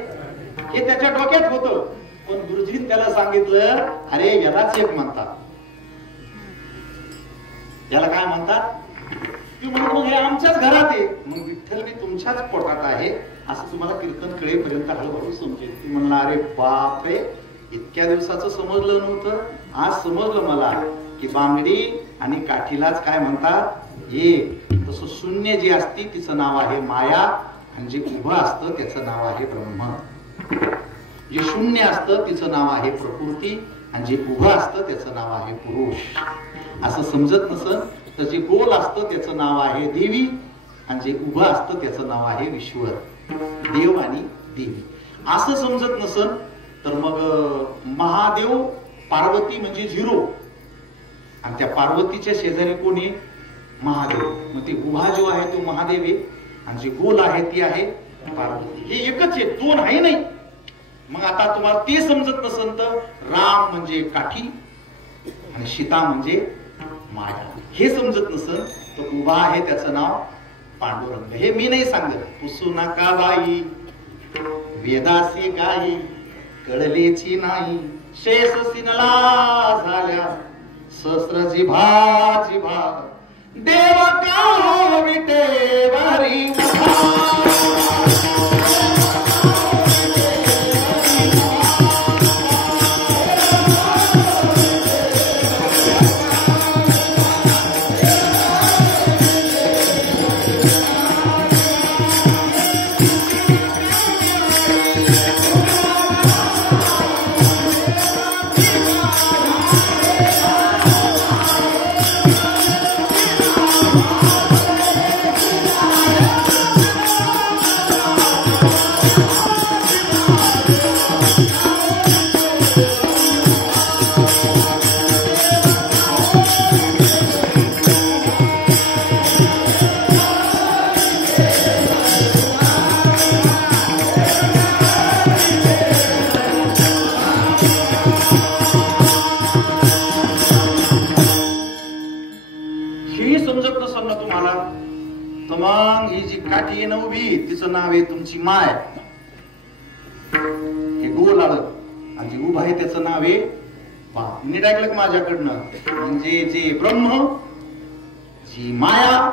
हे त्याच्या डोक्यात होतं. पण गुरुजींनी त्याला सांगितलं, अरे यालाच एक म्हणतात. याला काय म्हणतात? ती म्हणत मग हे आमच्याच घरात आहे. मग विठ्ठल मी तुमच्याच पोटात आहे असं तुम्हाला कीर्तन कळेपर्यंत हळूहळू समजेल. ती म्हणला, अरे बापरे, इतक्या दिवसाचं समजलं नव्हतं, आज समजलं मला की बांगडी आणि काठीलाच काय म्हणतात एक. तसं शून्य जी असती तिचं नाव आहे माया, आणि जे उभं असतं त्याचं नाव आहे ब्रह्म. जे शून्य असतं तिचं नाव आहे प्रकृती, आणि जे उभं असतं त्याचं नाव आहे पुरुष. असं समजत नसन तर जे गोल असतं त्याचं नाव आहे देवी, आणि जे उभं असतं त्याचं नाव आहे ईश्वर. देव आणि देवी असं समजत नसन तर मग महादेव पार्वती म्हणजे झिरो, आणि त्या पार्वतीच्या शेजारी कोणी? महादेव. मग ते उभा जो आहे तो महादेव आहे, आणि जे गोल आहे ती आहे पार्वती. हे एकच आहे, दोन आहे नाही. मग आता तुम्हाला ते समजत नसेल तर राम म्हणजे काठी आणि सीता म्हणजे माया, हे समजत नसेल तर उभा आहे त्याचं नाव पांडुरंग. हे मी नाही सांगत, पुसू नका बाई वेदासी काही कळलेची नाही. शेष सिनला झाल्या सहस्र जिभा जिभा देव का विटे वारी. तिचं नाव आहे तुमची माय. हे गोल आलं, आणि जे उभं आहे त्याचं नाव आहे बाप. नीट ऐकलं माझ्याकडनं. म्हणजे जे ब्रह्म, जी माया,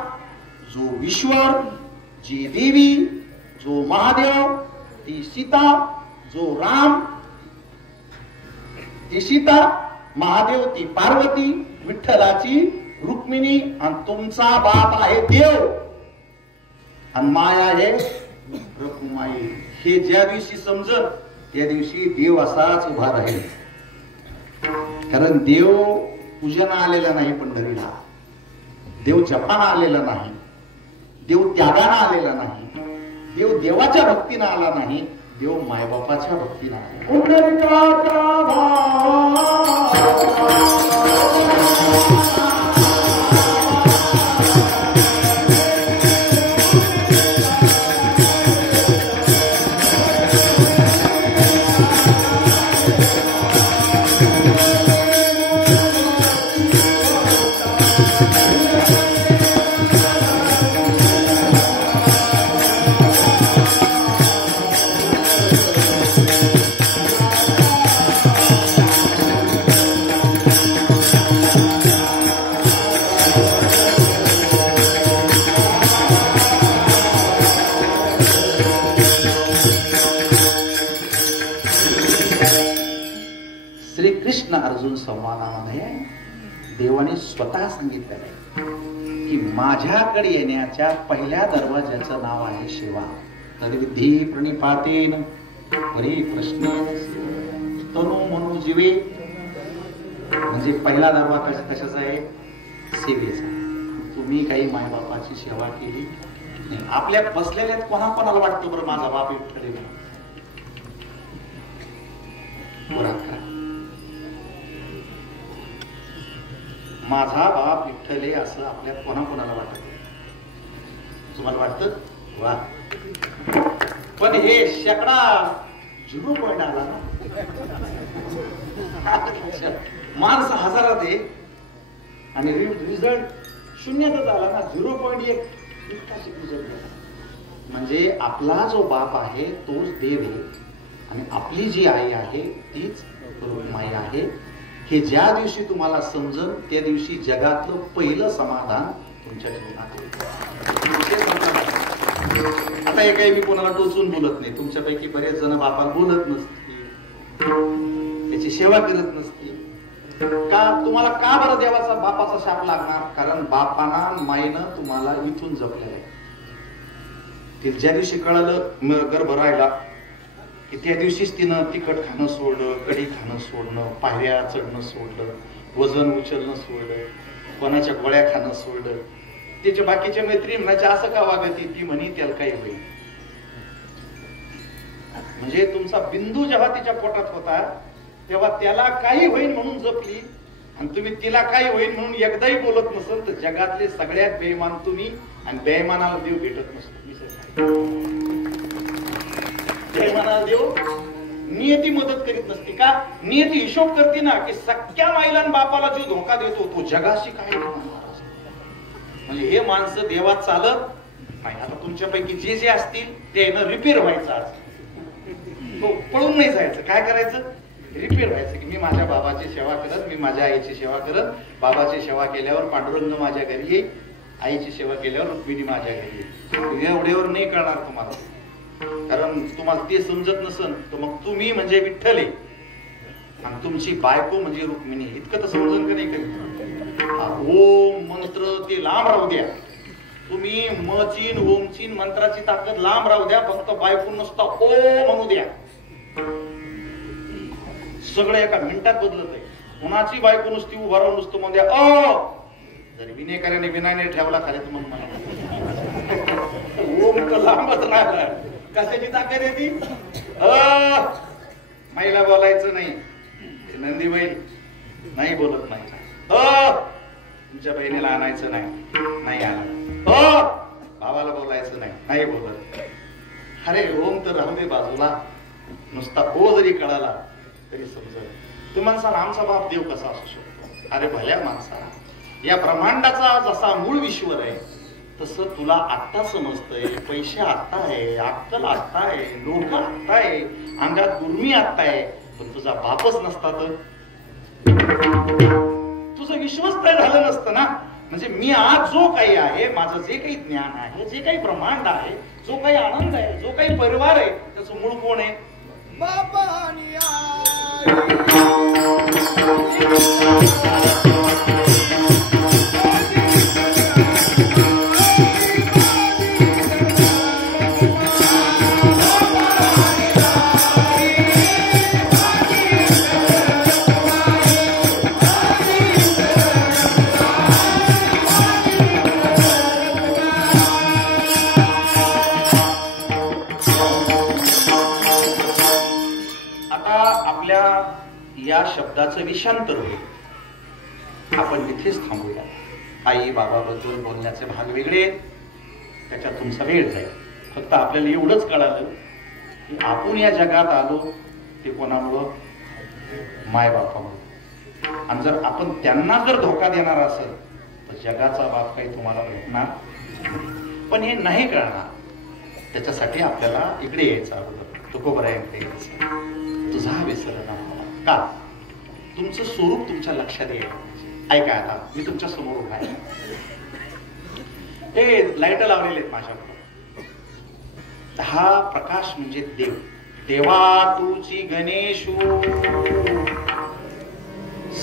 जो ईश्वर, जी देवी, जो महादेव, ती सीता, जो राम, ती सीता, महादेव ती पार्वती, विठ्ठलाची रुक्मिणी, आणि तुमचा बाप आहे देव, आणि माया आहे रखुमाई. हे ज्या दिवशी समजत त्या दिवशी देव असाच उभा राहील. कारण देव पूजना आलेला नाही पंढरीला, देव जपाना आलेला नाही, देव त्यागाना आलेला नाही, देव देवाच्या भक्तीनं आला नाही, देव मायबापाच्या भक्तीनं आला. संवादामध्ये देवाने स्वतः सांगितलेलं आहे की माझ्याकडे येण्याच्या पहिल्या दरवाजाचं नाव आहे सेवा. तद्विधी प्रणिपातेन परिप्रश्न तनु मनु जीवे. म्हणजे पहिला दरवाजा कशाचा आहे? सेवेचा. तुम्ही काही मायबापाची सेवा केली नाही. आपल्या बसलेल्यात कोणाकोणाला वाटतं बरं माझा बाप विठ्ठल आहे? माझा बाप विठ्ठल आहे असं आपल्या कोणाकोणाला वाटत? तुम्हाला वाटतं? वा. पण हे शेकडा 0 पॉइंट आला ना. माणसं हजारात आहे आणि रिझल्ट शून्यातच आला ना. 0.1 म्हणजे आपला जो बाप आहे तोच देव आहे, आणि आपली जी आई आहे तीच रुक्माई आहे. हे ज्या दिवशी तुम्हाला समजन त्या दिवशी जगातलं पहिलं समाधान तुमच्या जीवनात येईल. आता हे काही मी कोणाला टोचून बोलत नाही. तुमच्यापैकी बरेच जण बापाला बोलत नसतील, त्याची सेवा करत नसतील. का तुम्हाला का बरं देवाचा बापाचा शाप लागणार? कारण बापाना माईनं तुम्हाला इथून जपलेलं आहे. तिला ज्या दिवशी कळालं गर्भ राहिला की त्या दिवशीच तिनं तिखट खाणं सोडलं, कढी खाणं सोडणं, पायऱ्या चढणं सोडलं, वजन उचलणं सोडलं, कोणाच्या गोळ्या खाणं सोडलं. त्याच्या बाकीच्या मैत्रिणी म्हणायच्या असं का वागती? ती म्हणी त्याला काही होईल. म्हणजे तुमचा बिंदू जेव्हा तिच्या पोटात होता तेव्हा त्याला काही होईल म्हणून जपली, आणि तुम्ही तिला काही होईल म्हणून एकदाही बोलत नसेल तर जगातले सगळ्यात बेईमान तुम्ही, आणि बेईमानाला देव भेटत नसतो. बेईमानाला देव नियती मदत करीत नसते का? नियती हिशोब करते ना की सख्या माईला आणि बापाला जो धोका देतो तो जगाशी काय म्हणजे हे माणसं देवात चालत नाही. आता तुमच्यापैकी जे जे असतील ते रिपेअर व्हायचं. आज तो पळून नाही जायचं. काय करायचं? रिपेअर व्हायचं की मी माझ्या बाबाची सेवा करत, मी माझ्या आईची सेवा करत. बाबाची सेवा केल्यावर पांडुरंग माझ्या घरी येईल, आईची सेवा केल्यावर रुक्मिणी माझ्या घरी येईल. एवढ्यावर नाही कळणार तुम्हाला. कारण तुम्हाला ते समजत नसन तर मग तुम्ही म्हणजे विठ्ठल आहे आणि तुमची बायको म्हणजे रुक्मिणी. इतकं तर समजून का नाही कधी? ओम मंत्र ते लांब राहू द्या. तुम्ही मचीन ओमचीन मंत्राची ताकद लांब राहू द्या. फक्त बायको नुसता ओ म्हणू द्या. सगळं एका मिनिटात बदलत आहे. कुणाची बायको नुसती उभा राहून नुसतं म्हणू द्या अ. जर विनेकऱ्याने विनाने ठेवला खाली तर मग ओम तर लांबच राहिला. कशाची ताकद आहे ती? माईला बोलायचं नाही. नंदीबाई नाही बोलत नाही. तुमच्या बहिणीला आणायचं नाही आणत. भावाला बोलायचं नाही बोलत. अरे ओम तर राहू दे बाजूला. नुसता ओ जरी कळाला तरी समजत. तुम्ही माणसाला आमचा बाप देव कसा असू शकतो? अरे भल्या माणसाला या ब्रह्मांडाचा जसा मूळ ईश्वर आहे तसं तुला आत्ता समजतंय. पैसे आत्ता आहे, अक्कल आत्ता आहे, लोक आत्ता आहे, अंगात गुरमी आत्ता आहे. पण तुझा बापच नसता तर तुझं विश्वच तयार झालं नसतं ना. म्हणजे मी आज जो काही आहे, माझं जे काही ज्ञान आहे, जे काही ब्रह्मांड आहे, जो काही आनंद आहे, जो काही परिवार आहे, त्याचं मूळ कोण आहे? बाबा. या शब्दाचं विषांतर होईल. आपण इथेच थांबूया. आई बाबाबद्दल बोलण्याचे भाग वेगळे, त्याच्यात तुमचा वेळ जाईल. फक्त आपल्याला एवढंच कळालं की आपण या जगात आलो ते कोणामुळं? मायबापामुळे. आणि जर आपण त्यांना जर धोका देणार असेल तर जगाचा बाप काही तुम्हाला भेटणार पण हे नाही कळणार. त्याच्यासाठी आपल्याला इकडे यायचं अगोदर तुकोबरायांकडे यायचं. तुझा विसर ना का? तुमचं स्वरूप तुमच्या लक्षात येईल. ऐका आता मी तुमच्या समोर उभा आहे. हे लाईट लावलेले आहेत माझ्याकडे. हा प्रकाश म्हणजे देव. देवा तुची गणेशू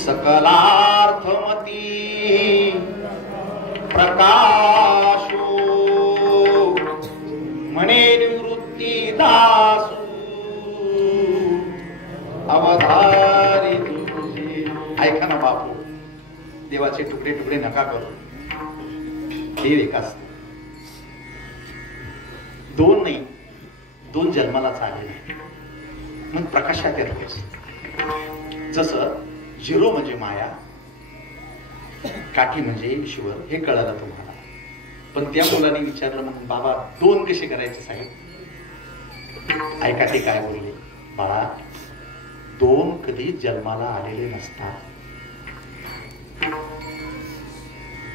सकलार्थमती प्रकाशो म्हणे निवृत्ती दासू अवधारी तुझी. ऐका ना बापू, देवाचे तुकडे तुकडे नका करू. देव एक असतो. दोन नाही, दोन जन्मालाच आले नाही. मग प्रकाशात येतोस. जसं झिरो म्हणजे माया, काठी म्हणजे ईश्वर, हे कळालं तुम्हाला. पण त्या मुलाने विचारलं मग बाबा दोन कसे करायचे साहेब? ऐका ते काय बोलले. बाळा, दोन कधी जन्माला आलेले नसतात.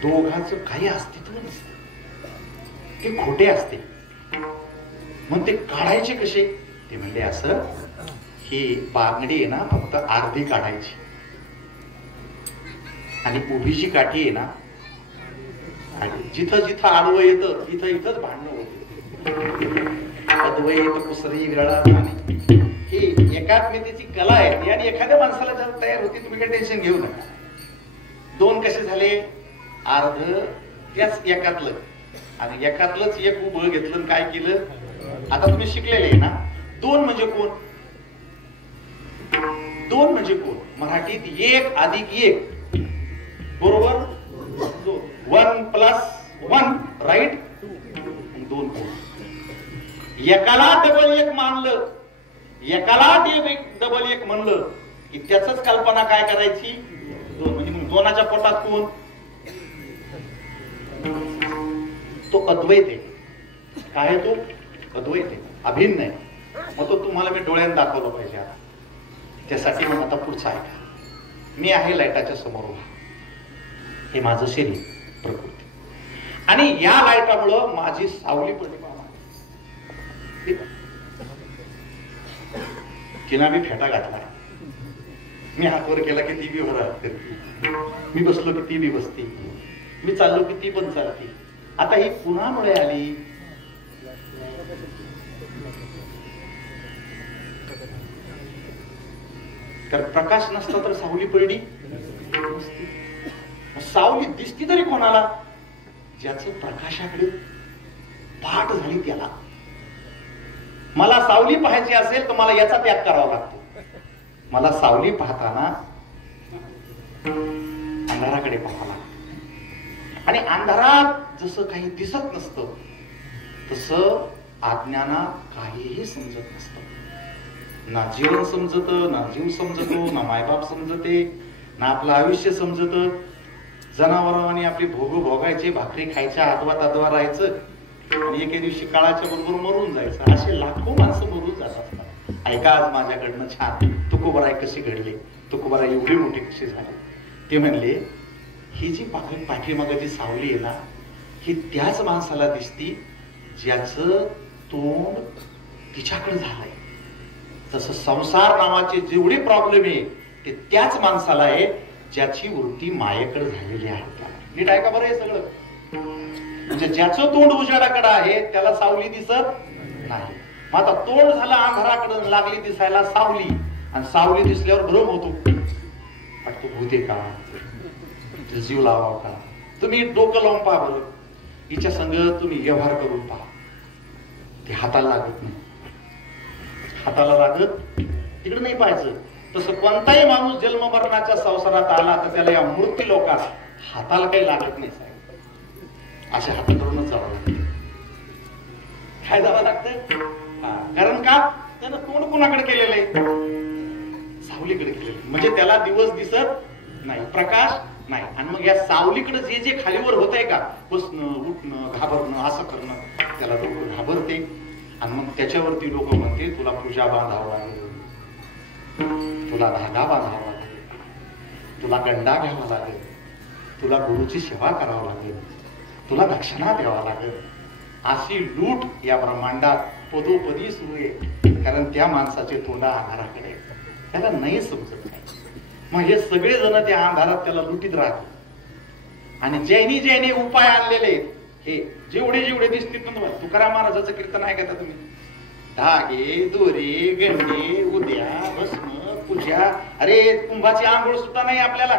दोघांचं काही अस्तित्व नसतं. ते खोटे असते. मग ते काढायचे कसे? ते म्हणले असं ही बांगडी आहे ना फक्त अर्धी काढायची आणि उभीची काठी आहे ना, जिथं जिथं आडवं येतं तिथं इथंच भांडणं होते. अद्वैत कुसरी विरळा आणि ही एकात्मतेची कला आहे आणि एखाद्या माणसाला जर तयार होती, तुम्ही काही टेन्शन घेऊ नका. दोन कसे झाले, अर्ध त्याच एकातलं आणि एकातलंच एक उभं घेतलं काय केलं. आता तुम्ही शिकलेले आहे ना, दोन म्हणजे कोण, दोन म्हणजे कोण मराठीत एक अधिक एक बरोबर 1 + 1 राईट. दोन कोण, एकाला डबल एक मानलं, एकाला डबल एक म्हणलं की त्याच कल्पना काय करायची, दोन. म्हणजे मग दोनाच्या पोटात कोण, तो अद्वैत आहे. काय आहे तो, अद्वैत आहे, अभिन्न आहे. मग तो तुम्हाला मी डोळ्यात दाखवलं पाहिजे. त्यासाठी मग आता पुढचं ऐका. मी आहे लाईटाच्या समोर उभा, हे माझं शरीर प्रकृती, आणि या लाईटामुळं माझी सावली पडली. तिला मी फेटा घातला, मी हातवर केला की ती बी वर करते, मी बसलो की ती बी बसते, मी चाललो की ती पण चालते. आता ही पुन्हा मुळे आली. कारण प्रकाश नसता तर सावली पडली, सावली दिसती तरी कोणाला, ज्याचं प्रकाशाकडे पाठ झाली त्याला. मला सावली पाहायची असेल तर मला याचा त्याग करावा लागतो. मला सावली पाहताना अंधाराकडे पाहावं लागतं, आणि अंधारात जसं काही दिसत नसतं तसं अज्ञानात काहीही समजत नसतं. ना जीवन समजत, ना जीव समजतो, ना मायबाप समजते, ना आपलं आयुष्य समजत. जनावरांनी आपली भोग भोगायचे, भाकरी खायच्या, आदवा राहायचं आणि एके दिवशी काळाच्या बरोबर मरून जायचं. असे लाखो माणसं मरून जात असतात. ऐका आज माझ्याकडनं छान तुकोबाराय कशी घडले, तुकोबाराय एवढी मोठी कशी झाली. ते म्हणले, ही जी पाठीमागाची सावली आहे ना, ही त्याच माणसाला दिसती ज्याचं तोंड तिच्याकडे झालंय. तसं संसार नावाचे जेवढे प्रॉब्लेम आहे ते त्याच माणसाला आहे ज्याची वृत्ती मायेकडे झालेली आहे. नीट ऐका बरं हे सगळं. म्हणजे ज्याचं तोंड उजाडाकडे आहे त्याला सावली दिसत नाही. मग आता तोंड झालं अंधाराकडे, लागली दिसायला सावली, आणि सावली दिसल्यावर भ्रम होतो, वाटतो भूते का, जीव लावाव का. तुम्ही डोकं लावून पहा बरं, हिच्या संग तुम्ही व्यवहार करून पहा, ते हाताला लागत नाही. हाताला लागत तिकडे नाही पाहायचं. तसं कोणताही माणूस जन्म मरणाच्या संसारात आला तर त्याला या मूर्ती लोकांना हाताला काही लागत नाही. असे हात करूनच जावं लागतं. काय जावं लागतं, कारण का त्यानं तोंड कोणाकडे केलेलं आहे, सावलीकडे केलेलं. म्हणजे त्याला दिवस दिसत नाही, प्रकाश नाही. आणि मग या सावलीकडे जे जे खालीवर होत आहे का, बसणं, उठणं, घाबरणं, असं करणं, त्याला डोकं घाबरते. आणि मग त्याच्यावरती लोक म्हणते, तुला पूजा बांधावं लागेल, तुला धागा बांधावा लागेल, तुला गंडा घ्यावा लागेल, तुला गुरुची सेवा करावं लागेल, तुला दक्षिणा द्यावा लागेल. अशी लूट या ब्रह्मांडात पदोपदी सुरू आहे. कारण त्या माणसाचे तोंडा अंधाराकडे, त्याला नाही समजत नाही. मग हे सगळे जण त्या अंधारात त्याला लुटीत राहतात. आणि ज्यांनी उपाय आणलेले हे जेवढे जेवढे दिसतील, तुकाराम महाराजांचं कीर्तन ऐकता तुम्ही, धागे, दोरे, गंडे, उद्या, भस्म, पूजा. अरे कुंभाची आंघोळ सुद्धा नाही आपल्याला.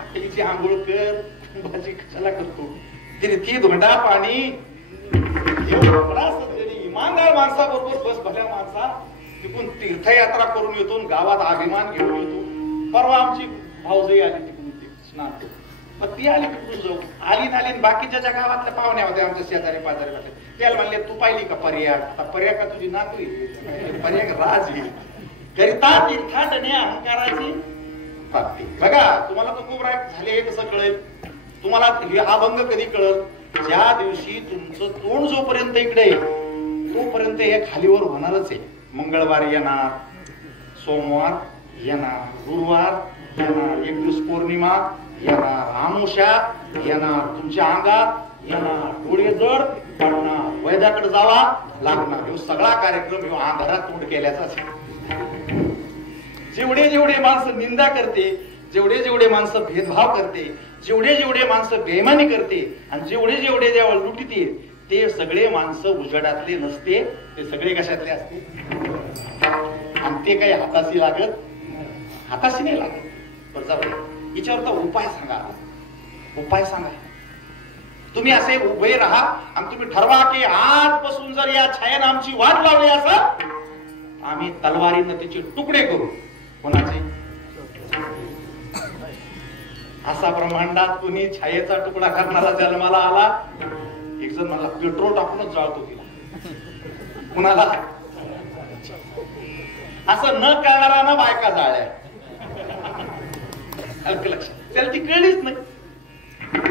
अकलीची आंघोळ कर, कुंभाची कशाला करतो. तिने ती धोंडा पाणी इमानदार माणसाबरोबर बस भल्या माणसा तिकून तीर्थयात्रा करून येतो, गावात अभिमान घेऊन येतो. परवा आमची भाऊजाई आली तिकडून स्नान, मग ती आली तिकडून जाऊ, आली बाकीच्या ज्या गावातल्या पाहुण्या होत्या आमच्या शेजारी पाजारी वाटले, त्याला म्हणले तू पाहिली का पर्याय. आता पर्याय का तुझी नातू पर्याय राज येईल करिता तीर्थाटने अहंकाराची प्राप्ती. बघा तुम्हाला तो खूप राग झाले हे कसं कळेल तुम्हाला, हा भंग कधी कळेल, ज्या दिवशी तुमचं तोंड जोपर्यंत इकडे तोपर्यंत हे खालीवर होणारच आहे. मंगळवार येणार, सोमवार येणार, गुरुवार येणार, एक दिवस पौर्णिमा येणार, आमुषा येणार, तुमच्या अंगात येणार, डोळे जड पडणार, वैद्याकडे जावा लागणार. हे सगळा कार्यक्रम अंधारात तोंड केल्याचाच. जेवढे जेवढे माणसं निंदा करते, जेवढे जेवढे माणसं भेदभाव करते, जेवढे जेवढे माणसं बेईमानी करते आणि जेवढे जेवढे जेव्हा लुटते, ते सगळे माणसं उजेडातले नसते, ते सगळे कशातले असते. आणि ते काही हाताशी लागत, हाताशी नाही लागत. बरं जाऊ, याच्यावर तर उपाय सांगा, उपाय सांगा. तुम्ही असे उभे राहा आणि तुम्ही ठरवा की आजपासून जर या छायेनं आमची वाट लावली असं, आम्ही तलवारीनं त्याचे तुकडे करू. कोणाचे? असा ब्रह्मांडात कुणी छायेचा तुकडा करणारा जन्माला आला. एक जण मला पेट्रोल टाकूनच जाळतो तिला. कुणाला? असं न करणारा ना बायका जाळल्या. लक्षात, त्याला ती कळलीच नाही,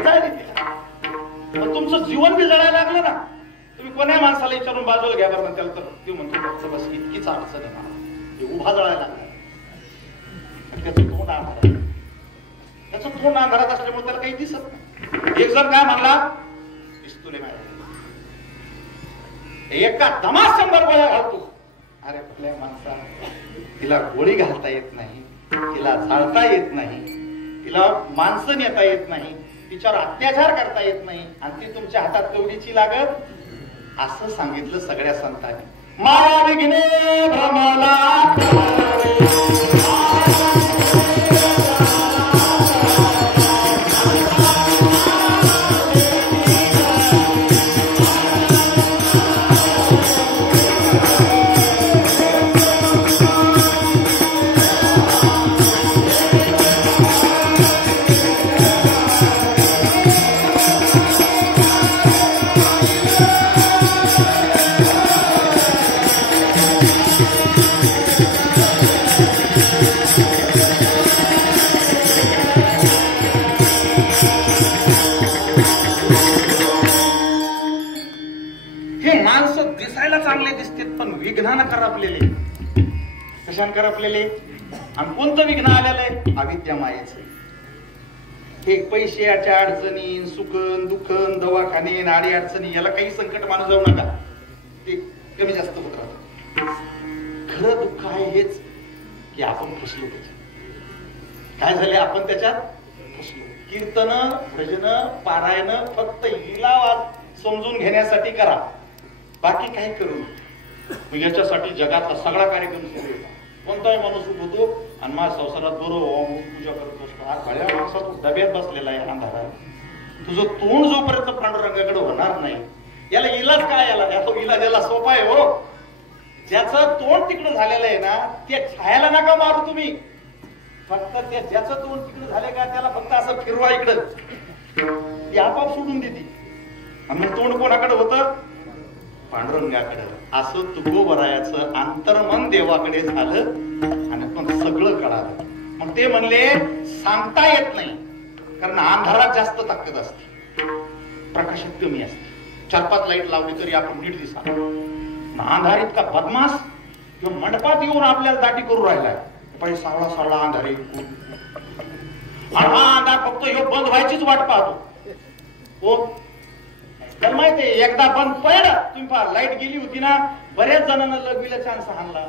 जाळली तिला. मग तुमचं जीवन बी जळायला लागलं ना. तुम्ही कोण्या माणसाला विचारून बाजूला घ्या बरं, त्याला तर ते म्हणतो बस इतकीच अडचण आहे मला, उभा जळायला लागला. त्याचं तोंड अंधारात, त्याचं तोंड अंधारात असल्यामुळे त्याला काही दिसत नाही. एक जण काय म्हणला, पिस्तुले मारे एका दमात 100 गोळ्या घालतो. अरे कुठल्या माणसा, तिला गोळी घालता येत नाही, तिला जाळता येत नाही, तिला माणसं नेता येत नाही, तिच्यावर अत्याचार करता येत नाही, आणि ती तुमच्या हातात तेवढीची लागत. असं सांगितलं सगळ्या संतांनी. माया विघ्ने भ्रमला विघ्नानं करपलेले. कशानं करपलेले? आणि कोणतं विघ्न आलेलं आहे? अविद्या मायेचं. हे पैशाच्या अडचणी, सुखन दुखन, दवाखाने, नाडी अडचणी, याला काही संकट मानू जाऊ नका, ते कमी जास्त होत राहत. खरं दुःख आहे हेच की आपण फसलो. काय झाले? आपण त्याच्यात फसलो. कीर्तन, भजन, पारायण फक्त हिला समजून घेण्यासाठी करा, बाकी काही करू नका. याच्यासाठी जगातला सगळा कार्यक्रम सुरू होता. कोणताही माणूस होतो आणि माझ्या संसारात बरोबर पूजा करत असतो. आज भल्या माणसा तू डब्यात बसलेला आहे अंधारात. तुझं तोंड जोपर्यंत पांडुरंगाकडे होणार नाही, याला इलाज काय? याला इलाज याला सोपा आहे हो. ज्याचं तोंड तिकडं झालेलं आहे ना, त्या छायाला नका मारू तुम्ही. फक्त त्या ज्याचं तोंड तिकडं झाले का, त्याला फक्त असं फिरवा इकडं, ती आपोआप सोडून देते. आणि मग तोंड कोणाकडे होतं? पांडुरंगाकडे. असं तुकोबरायाचं अंतर्मन देवाकडे झालं आणि पण सगळं कळालं. मग ते म्हणले सांगता येत नाही, कारण अंधारात जास्त ताकद असते, प्रकाशात कमी असते. 4-5 लाईट लावली तरी आपण नीट दिसा. अंधार इतका बदमाश किंवा मंडपात येऊन आपल्याला दाटी करू राहिलाय. पहिले सावळा सावळा अंधार आहे, आणि हा अंधार फक्त ह्यो बंद व्हायचीच वाट पाहतो. हो, तर माहितीये एकदा बंद पडला, तुम्ही पहा लाईट गेली होती ना, बऱ्याच जणांना लगविला चान्स आणला.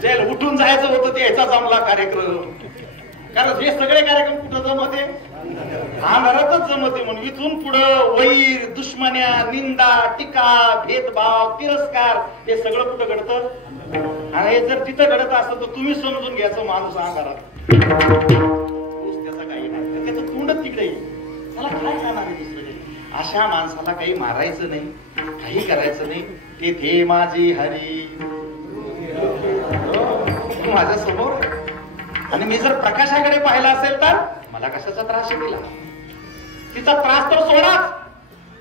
ज्याला उठून जायचं होतं ते याचा जमला कार्यक्रम. कारण हे सगळे कार्यक्रम कुठं जमते? अंधारातच जमते. म्हणून इथून पुढं वैर, दुश्मन्या, निंदा, टीका, भेदभाव, तिरस्कार हे सगळं कुठं घडतं? आणि हे जर तिथं घडत असतं तर तुम्ही समजून घ्यायचं माणूस अंधारात. त्याचा काही नाही, त्याचं तोंडच तिकडे येईल. त्याला काय जाणार आहे दुसरं? अशा माणसाला काही मारायचं नाही, काही करायचं नाही. ते थे माझी हरी माझ्या समोर. आणि मी जर प्रकाशाकडे पाहिला असेल तर मला कशाचा त्रास केला? तिचा त्रास तर सोडाच,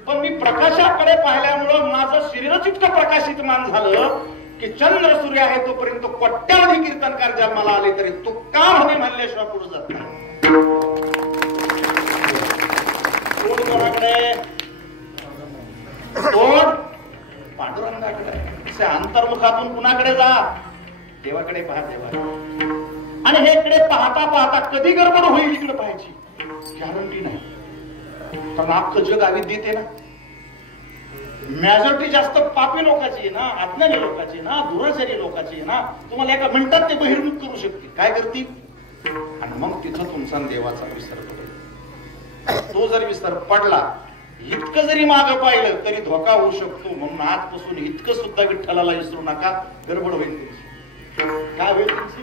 पण मी प्रकाशाकडे पाहिल्यामुळं माझं शरीरच इतकं प्रकाशितमान झालं की चंद्र सूर्य आहे तोपर्यंत कोट्यावधी कीर्तनकार जन्माला आले तरी तो का म्हणे म्हणल्याशिवाय पुढे जात नाही. तोंड पांडुरंगाकडे. अंतर्मुखातून कुणाकडे जा? देवाकडे पहा. देवा. आणि हे इकडे पाहता पाहता कधी गडबड होईल इकडे पाहायची गॅरंटी नाही, कारण अख्खं जग अविद्येत आहे ना. मेजॉरिटी जास्त पापी लोकांची आहे ना, अज्ञानी लोकांची आहे ना, दुराचारी लोकांची आहे ना, तुम्हाला एका मिनिटात ते बहिर्मुख करू शकते. काय करतील? आणि मग तिथं तुमचा देवाचा विसर पडेल. तो जर विसर पडला, इतकं जरी मागं पाहिलं तरी धोका होऊ शकतो. म्हणून आजपासून इतकं सुद्धा विठ्ठलाला विसरू नका. गडबड होईल तुमची. काय होईल तुमची?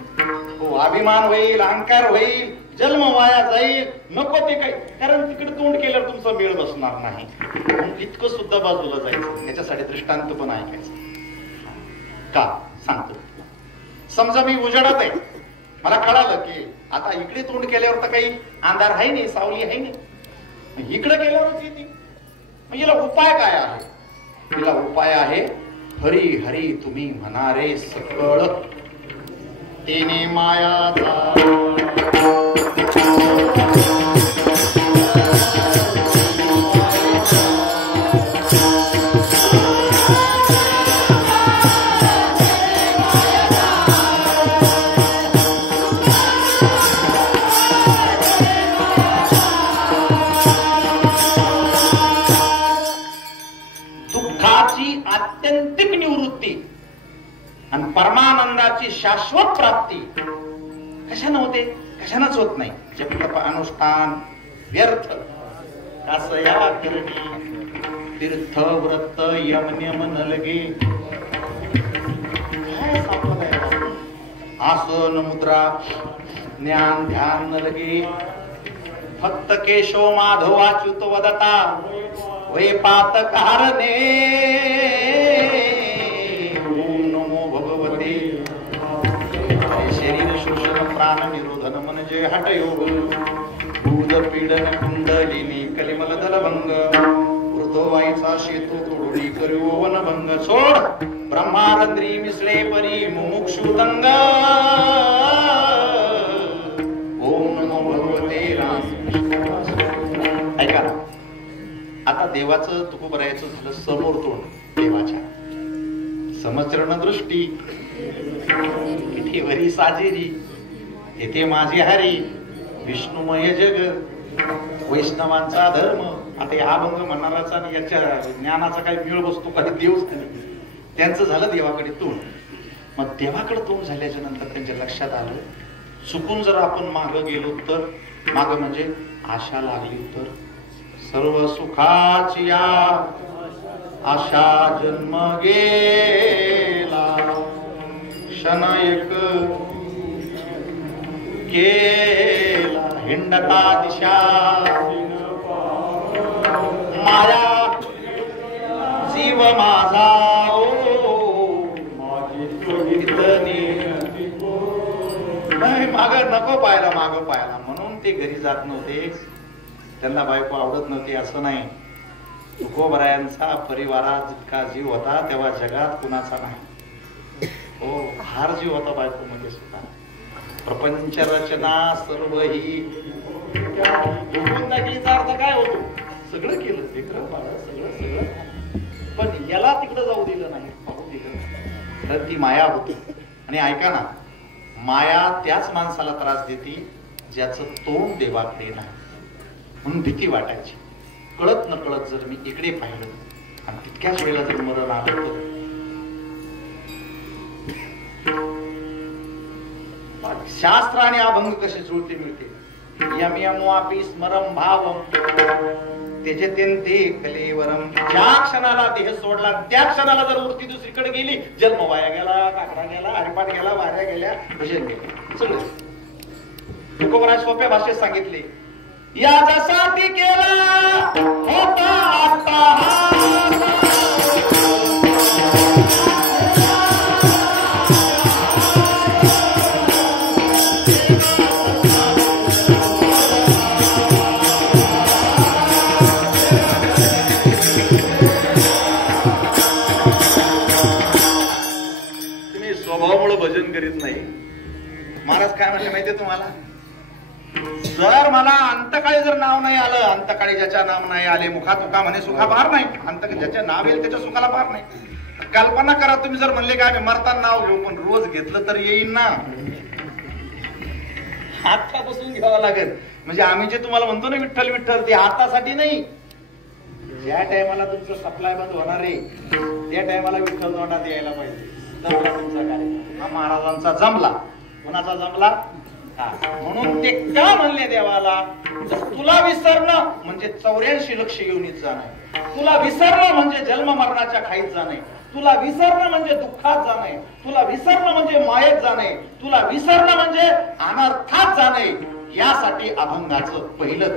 हो, अभिमान होईल, अहंकार होईल, जन्म वाया जाईल. नको ते काही, कारण तिकडे तोंड केल्यावर तुमचा मेळ बसणार नाही. म्हणून इतकं सुद्धा बाजूला जायचं. याच्यासाठी दृष्टांत पण ऐकायचं. का सांगतो. समजा मी उजेडात आहे, मला कळालं की आता इकडे तोंड केल्यावर तर काही अंधार आहे नाही, सावली आहे नाही, इकडे गेल्यावरच येते. मग याला उपाय काय आहे? तिला उपाय आहे हरी हरी तुम्ही म्हणारे सकळ तेने मायाचा. आत्यंतिक निवृत्ती आणि परमानंदाची शाश्वत प्राप्ती कशानं होते? कशानंच होत नाही. जप अनुष्ठान व्यर्थ कासया करणी तीर्थ व्रत यम नियम न लगे. काय संपदाय? आसन मुद्रा ज्ञान ध्यान न लगे. फक्त केशव माधव अच्युत वदता वै पातक हरणे. ओम नमो भगवते. शरीर शोषण प्राण निरोधन म्हणजे हठयोग. भूत पीडन कुंडलिनी कलिमल दलभंग. ऊर्ध्ववाईचा शेतू तोडुडी करू वनभंग. सोड ब्रह्मारंद्री मिसळे परी मुमुक्षु दंग. ओम नमो भगवते राम. ऐका ना, आता देवाचं तुकोबरायचं झालं समोर तोंड. देवाच्या समचरण दृष्टी कितीवरी साजेरी. येथे माझे हरी विष्णुमय जग वैष्णवांचा धर्म. आता या अभंग म्हणणाराचा आणि याच्या ज्ञानाचा काही मेळ बसतो काही देवच नाही. त्यांचं झालं देवाकडे तोंड. मग देवाकडे तोंड झाल्याच्या नंतर त्यांच्या लक्षात आलं चुकून जर आपण मागं गेलो तर, मागं म्हणजे आशा लागली तर, सर्व सुखाची आशा जन्म गेला. क्षण एक केला हिंडता दिशा. माया जीव माझा माग नको पाहायला, माग पाहायला. म्हणून ते घरी जात नव्हते. त्यांना बायको आवडत नव्हती असं नाही. तुकोबरायांचा परिवारात जितका जीव होता तेव्हा जगात कुणाचा नाही. हो, फार जीव होता बायको मध्ये सुद्धा. प्रपंच रचना सर्व ही अर्थ काय होतो? सगळं केलं, लेकरं बाळ सगळं सगळं, पण याला तिकडं जाऊ दिलं नाही, पाहू दिलं नाही. तर ती माया होती. आणि ऐका ना, माया त्याच माणसाला त्रास देते ज्याचं तोंड देवाकडे नाही. म्हणून भीती वाटायची. कळत न कळत जर मी इकडे पाहिलं आणि तितक्याच वेळेला जर मरण आलं तर शास्त्र आणि अभंग कसे जुळते मिळते. यम यमवापी स्मरम भावम तेजतेंते कलेवरम. ज्या क्षणाला देह सोडला त्या क्षणाला जर वृत्ती दुसरीकडे गेली, जन्म वाया गेला, काकडा गेला, हरिपाठ गेला, वाऱ्या गेल्या, भजन गेले, सगळं. तुकोबराय सोप्या भाषेत सांगितले. याच्यासाठी केला होता आता तुम्ही स्वभावामुळे भजन करीत नाही. महाराज काय म्हणले माहितीये तुम्हाला? जर मला अंतकाळी जर नाव नाही आलं, अंतकाळी ज्याच्या नाव नाही आले मुखा तुका म्हणे सुखा पार नाही. ज्याच्या नाव येईल त्याच्या सुखाला पार नाही. कल्पना करा, तुम्ही जर म्हणले काय मरताना नाव घेऊ, पण रोज घेतलं तर येईल ना. हातापासून घ्यावं लागेल. म्हणजे आम्ही जे तुम्हाला म्हणतो ना विठ्ठल विठ्ठल, ते हातासाठी नाही. ज्या टायमाला तुमचं सप्लाय बंद होणार आहे त्या टायमाला विठ्ठल तोंडात यायला पाहिजे. जमला तुमचा कार्यक्रम. हा महाराजांचा जमला. कोणाचा जमला? म्हणून ते का म्हणले देवाला, तुला विसरणं म्हणजे 84 लक्ष योनीत जाणे, तुला विसरणं म्हणजे जन्म मरणाच्या खाईत जाणे, तुला विसरणं म्हणजे दुःखात जाणे, तुला विसरणं म्हणजे मायेत जाणे, तुला विसरणं म्हणजे अनर्थात जाणे. यासाठी अभंगाचं पहिलं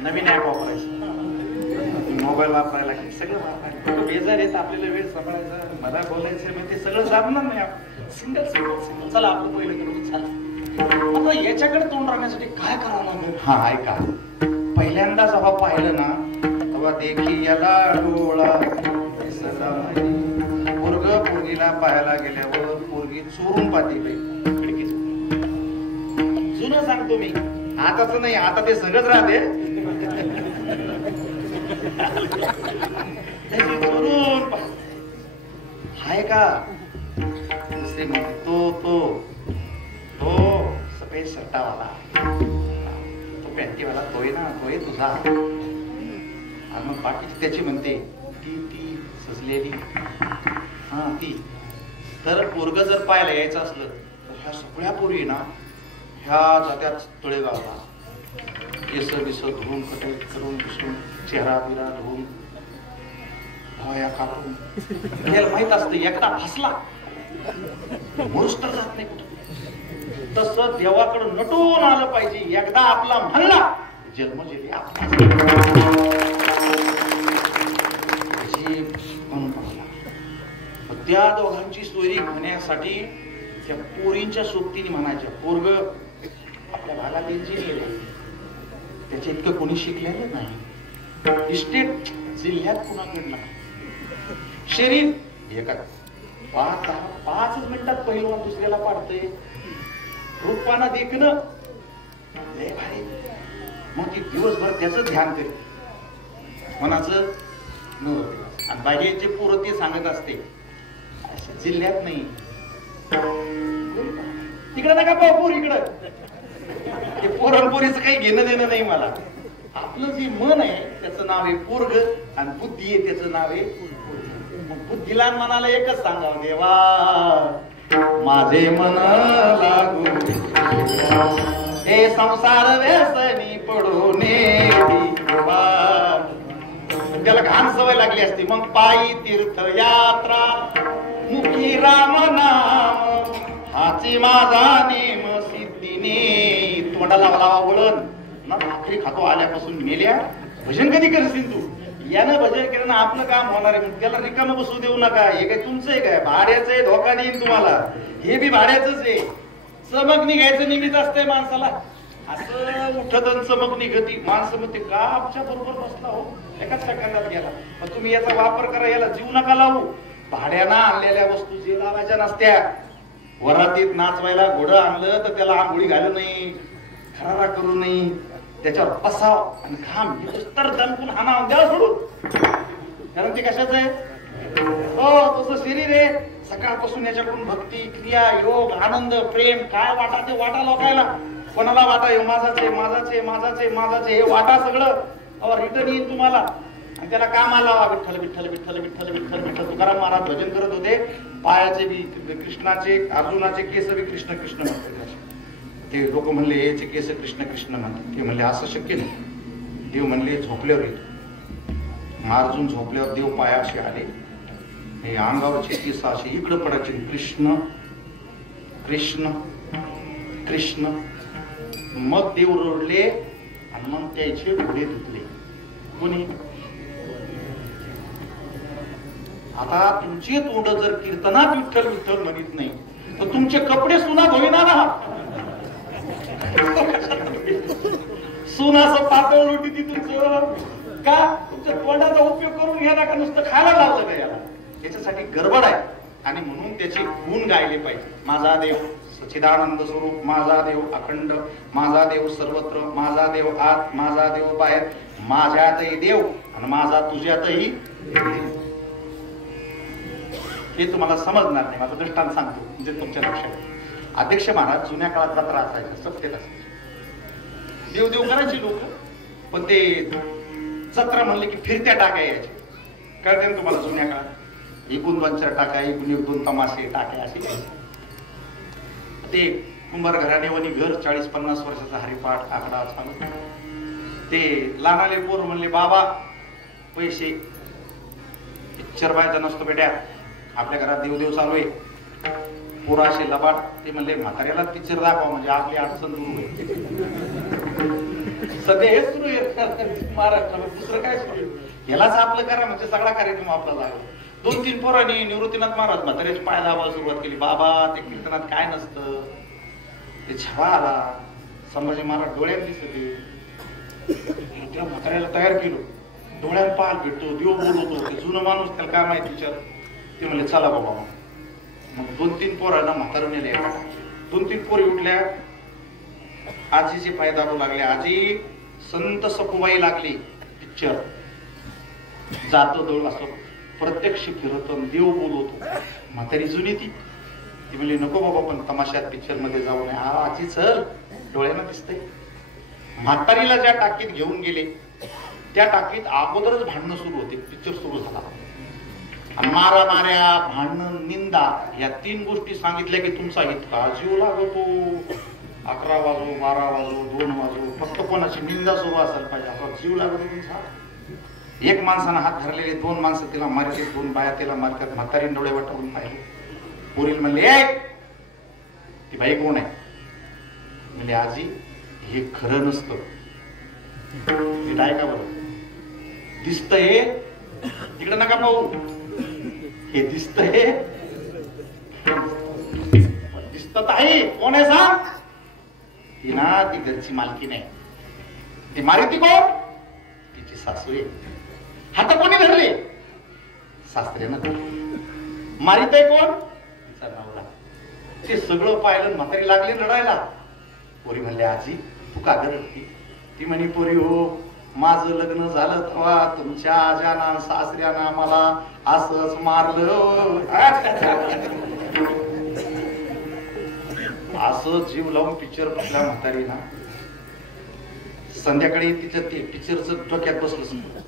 नवीन ऍप वापरायचं, मोबाईल वापरायला सगळं वापरायला बेजार येत. आपल्याला वेळ सांभाळायचा, मला बोलायचं, मग ते सगळं साधणार नाही. सिंगल सिंगल सिंगल चला आपलं पहिलं करून चाल. आता याच्याकडे तोंड राहण्यासाठी काय करावं लागेल? हा ऐका, पहिल्यांदा जेव्हा पाहिलं ना तेव्हा देखी याला डोळा पोरग पोरगीला पाहायला गेल्यावर पोरगी चोरून पाहते खिडकीत. जुनं सांगतो मी, आताच नाही, आता ते सगळंच राहते. हाय का दुसरी म्हणते तो तो तो सफेद शर्टावाला, तो पॅन्टीवाला तोय ना, तोय तुझा. आणि मग बाकीची त्याची म्हणते ती ती सजलेली, हा ती. तर पोरग जर पाहायला यायचं असलं तर ह्या सगळ्या पोरी ना ह्या जात्यात तळेगावला केस बिस धुवून कटक करून पुसून चेहरा बिरा धुवून भया कापून. याला माहित असतं एकदा फसला मरुस तर जात नाही कुठं. तसं देवाकडं नटून आलं पाहिजे. एकदा आपला म्हणला जन्मजेली आपला त्या दोघांची सोयरी होण्यासाठी त्या पोरींच्या सोबतीने म्हणायच्या. पोरग आपल्या भागात इंजिनियर आहे, त्याच्या इतकं कोणी शिकलेलं नाही. इस्टेट जिल्ह्यात कुणाकडे नाही. शरीर एका 5 मिनिटात पहिलवान दुसऱ्याला पाडतंय. रूपाना देखणं लय भारी. मग ती दिवसभर त्याच ध्यान करते मनाचं नव्हतं. आणि बाहेरचे पोरं ते सांगत असते जिल्ह्यात नाही, तिकडे नका पाहू पोर, इकडं. ते पोरणपोरीचं काही घेणं देणं नाही मला. आपलं जे मन आहे त्याचं नाव आहे पोरग आणि बुद्धी आहे त्याचं नाव आहे. बुद्धीला मनाला एकच सांगावं, देवा माझे मन लागू हे संसार व्यसनी पडून त्याला घाण सवय लागली असती. मग पायी तीर्थ यात्रा मुखी राम नाम हाची माझा नेम सिद्धीने. तोंडाला लावा वळण ना, भाकरी खातो आल्यापासून मेल्या. भजन कधी करशील तू? यानं भजन केलं ना आपलं काम होणार आहे. त्याला रिकामं बसू देऊ नका. हे काय तुमचं आहे काय? भाड्याचं आहे, धोका देईन तुम्हाला. हे बी भाड्याचंच आहे. चमक निघायचं निमित्त असतंय माणसाला. असं उठत चमक निघती. माणसं म्हणते का आमच्या बरोबर बसला हो, एकाच सेकंदात गेला. पण तुम्ही याचा वापर करा, याला जीव नका लावू. भाड्यानं आणलेल्या वस्तू जे लावायच्या नसत्या. वरातीत नाचवायला घोडं आणलं तर त्याला आंघोळी घालू नाही, खरारा करू नाही, त्याच्यावर पसाव आणि घाम तर दणकून हाना द्यावा सोडून. कारण ते कशाच आहे? हो तसं शरीर आहे. सकाळपासून याच्याकडून भक्ती, क्रिया, योग, आनंद, प्रेम काय वाटा ते वाटा लोकायला. कोणाला वाटा हे माझाच आहे, माझाच आहे, माझाच आहे, माझाच आहे, हे वाटा सगळं रिटर्न येईल तुम्हाला. आणि त्याला कामाला लावा. विठ्ठल विठ्ठल विठ्ठल विठ्ठल विठ्ठल विठ्ठल. तुकाराम महाराज भजन करत होते. पायाचे बी कृष्णाचे, अर्जुनाचे केस बी कृष्ण कृष्ण म्हणतात. ते लोक म्हणले याचे केस कृष्ण कृष्ण म्हणतात. ते म्हणले असं शक्य नाही. देव म्हणले झोपल्यावर येतो. अर्जुन झोपल्यावर देव पायाशी आले. हे अंगावरचे केस असे इकडं पडायचे. कृष्ण कृष्ण कृष्ण. मग देव रडले आणि मग त्याचे डोळे धुतले. कोणी? आता तुमचे तोंड जर कीर्तनात विठ्ठल विठ्ठल म्हणत नाही तर तुमचे कपडे सुना धुईना ना. सुनाचं पातळ रोटी ती तुमचं का तुमच्या तोंडाचा उपयोग करून घ्या का नुसतं खायला लावलं का याला? त्याच्यासाठी गडबड आहे. आणि म्हणून त्याचे गुण गायले पाहिजे. माझा देव सच्चिदानंद स्वरूप, माझा देव अखंड, माझा देव सर्वत्र, माझा देव आत, माझा देव बाहेर, माझ्यातही देव आणि माझा तुझ्यातही देव. हे तुम्हाला समजणार नाही. माझं दृष्टांत सांगतो म्हणजे तुमच्या लक्षात. अध्यक्ष महाराज जुन्या काळात जत्रा असायच्या, सत्तेत असायच्या. देव देव करायचे लोक. पण ते जत्रा म्हणले की फिरत्या टाक्या यायच्या. कळते ना तुम्हाला? जुन्या काळात एकूण 2-4 टाक्या, एकूण 1-2 तमाशे टाक्या असे. ते कुंभार घराणेवानी घर 40-50 वर्षाचा हरिपाठ आकडा चालू. ते लहानाले पोर म्हणले बाबा पैसे पिक्चर पाहायचा नसतो बेट्या, आपल्या घरात देवदेव चालू आहे. पोराशे लबाड. ते म्हणले म्हाताऱ्याला पिक्चर दाखवा म्हणजे आपली अडचण दूर होईल. सध्या हेच सुरू आहे महाराष्ट्रात. दुसरं काय सुरू? यालाच आपलं करा म्हणजे सगळा कार्यक्रम आपला लागला. 2-3 पोरांनी निवृत्तीनाथ महाराज म्हाताऱ्याची पाय दाबायला सुरुवात केली. बाबा ते कीर्तनात काय नसतं, ते छावा आला. संभाजी महाराज डोळ्यात दिसते. त्या म्हाताऱ्याला तयार केलं. डोळ्यात पाल भेटतो, देव बोलवतो. ते जुनं माणूस त्याला काय माहिती विचार. ते म्हणले चला बाबा. मग 2-3 पोरांना म्हातारून नेले. 2-3 पोरी उठल्या. आजीचे पाय दाबू लागले. आजी संत सखुबाई लागली. पिक्चर जातो दळ असं प्रत्यक्ष फिरतो, देव बोलवतो. म्हातारी जुनी ती म्हणली नको बाबा पण तमाशात पिक्चर मध्ये जाऊ नये. आजी चल डोळ्याला दिसतंय. म्हातारीला ज्या टाकीत घेऊन गेले त्या टाकीत अगोदरच भांडणं सुरू होते. पिक्चर सुरू झाला. मारा माऱ्या, भांडण, निंदा या 3 गोष्टी सांगितल्या की तुमचा इतका जीव लागतो. 11 वाजो, 12 वाजो, 2 वाजो, फक्त कोणाची निंदा सुरू असायला पाहिजे. असा जीव लागतो तुमचा. एक माणसानं हात धरलेले, 2 माणसं तिला मारते, 2 बाया तिला मारतात. म्हातारी डोळे वाटवून पाहिले. पोरील म्हणले ती बाई कोण आहे? म्हणजे आजी हे खरं नसतं. ऐका बरं. दिसतंय तिकडे नका पाहू. हे दिसतंय दिसत आहे. कोण आहे सांग? ती ना ती घरची मालकी नाही. ती मारिती कोण? तिची सासू आहे. हात कोणी धरले? सासऱ्यानं धरले. मारित आहे कोण? तिचा नवरा. ते सगळं पाहिलं. म्हातारी लागली रडायला. पोरी म्हणले आजी तू का रडती? ती म्हणे पोरी हो माझं लग्न झालं तेव्हा तुमच्या आजाना सासऱ्याना मला असंच मारलं. असं जीव लावून पिक्चर बसला म्हातारी ना. संध्याकाळी तिचं ते पिक्चरचं डोक्यात बसलं.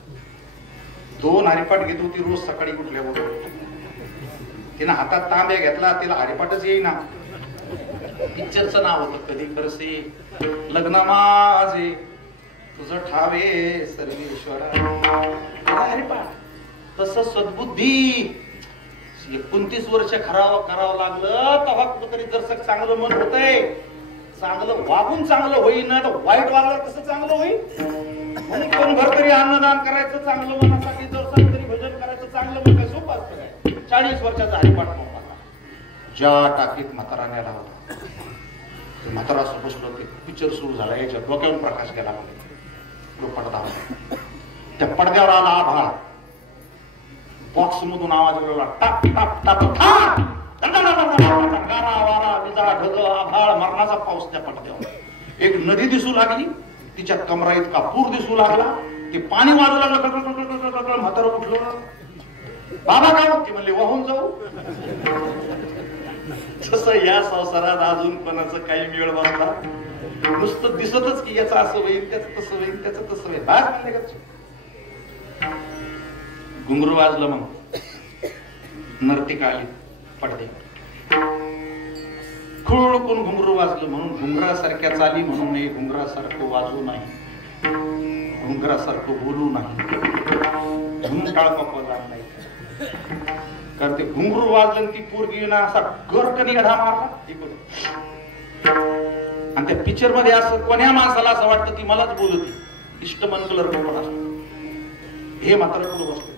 2 हरिपाठ घेत होती रोज सकाळी उठल्यावर. तिनं हातात तांब्या घेतला. तिला हरिपाठच येईना. पिक्चरचं नाव होतं कधी करसे लग्न माझे तुझं ठावे सर्वेश्वरा. हरिपाठ. तसं सद्बुद्धी 29 वर्ष करावं लागलं तेव्हा कुठंतरी जरसक चांगलं मन होतंय. चांगलं वागून चांगलं होईल ना तर वाईट वागलं कसं चांगलं होईल? म्हणून कोणभर तरी अन्नदान करायचं चांगलं मनासाठी, जरसक तरी भजन करायचं चांगलं मन. काय सोपं असतं काय? 40 वर्षाचा हरिपाठ नव्हता. ज्या टाकीत म्हातारा नेला होता ते म्हातारा असं बसलो. ते पिक्चर सुरू झाला. याच्या डोक्यावरून प्रकाश गेला. पडदा त्या पडद्यावर आला आभाळ. बॉक्स मधून आवाज बोलवला टाप टाप टाप गारा वारा विजा ढग आभाळ मरणाचा पाऊस. त्या पडद्यावर एक नदी दिसू लागली. तिच्या कमरा इतका पूर दिसू लागला. ते पाणी वाजू लागलं. म्हातारं उठलं. बाबा काय म्हणते म्हणले वाहून जाऊ. तसं या संसारात अजून कोणाचं काही मेळ बसला नुसतं दिसतच की याचं असं होईल, त्याचं तसं होईल, त्याचं तसं होईल. बास म्हणले घरचे. घुंगरू वाजलं. मग नर्तिका आली पडदे. खुळकून घुंगरू वाजलं म्हणून घुंगरासारख्या चाली म्हणून नाही, घुंगरासारखं वाजू नाही, घुंगरासारखं बोलू नाही, टाळपा नाही. कारण ते घुंगरू वाजलं ती पोरगी ना असा गरकन येढा मारला इकडून. आणि त्या पिक्चर मध्ये असं कोण्या माणसाला असं वाटतं ती मलाच बोलती. इष्टमन कलर पण असतो. हे मात्र पुढे बसतो.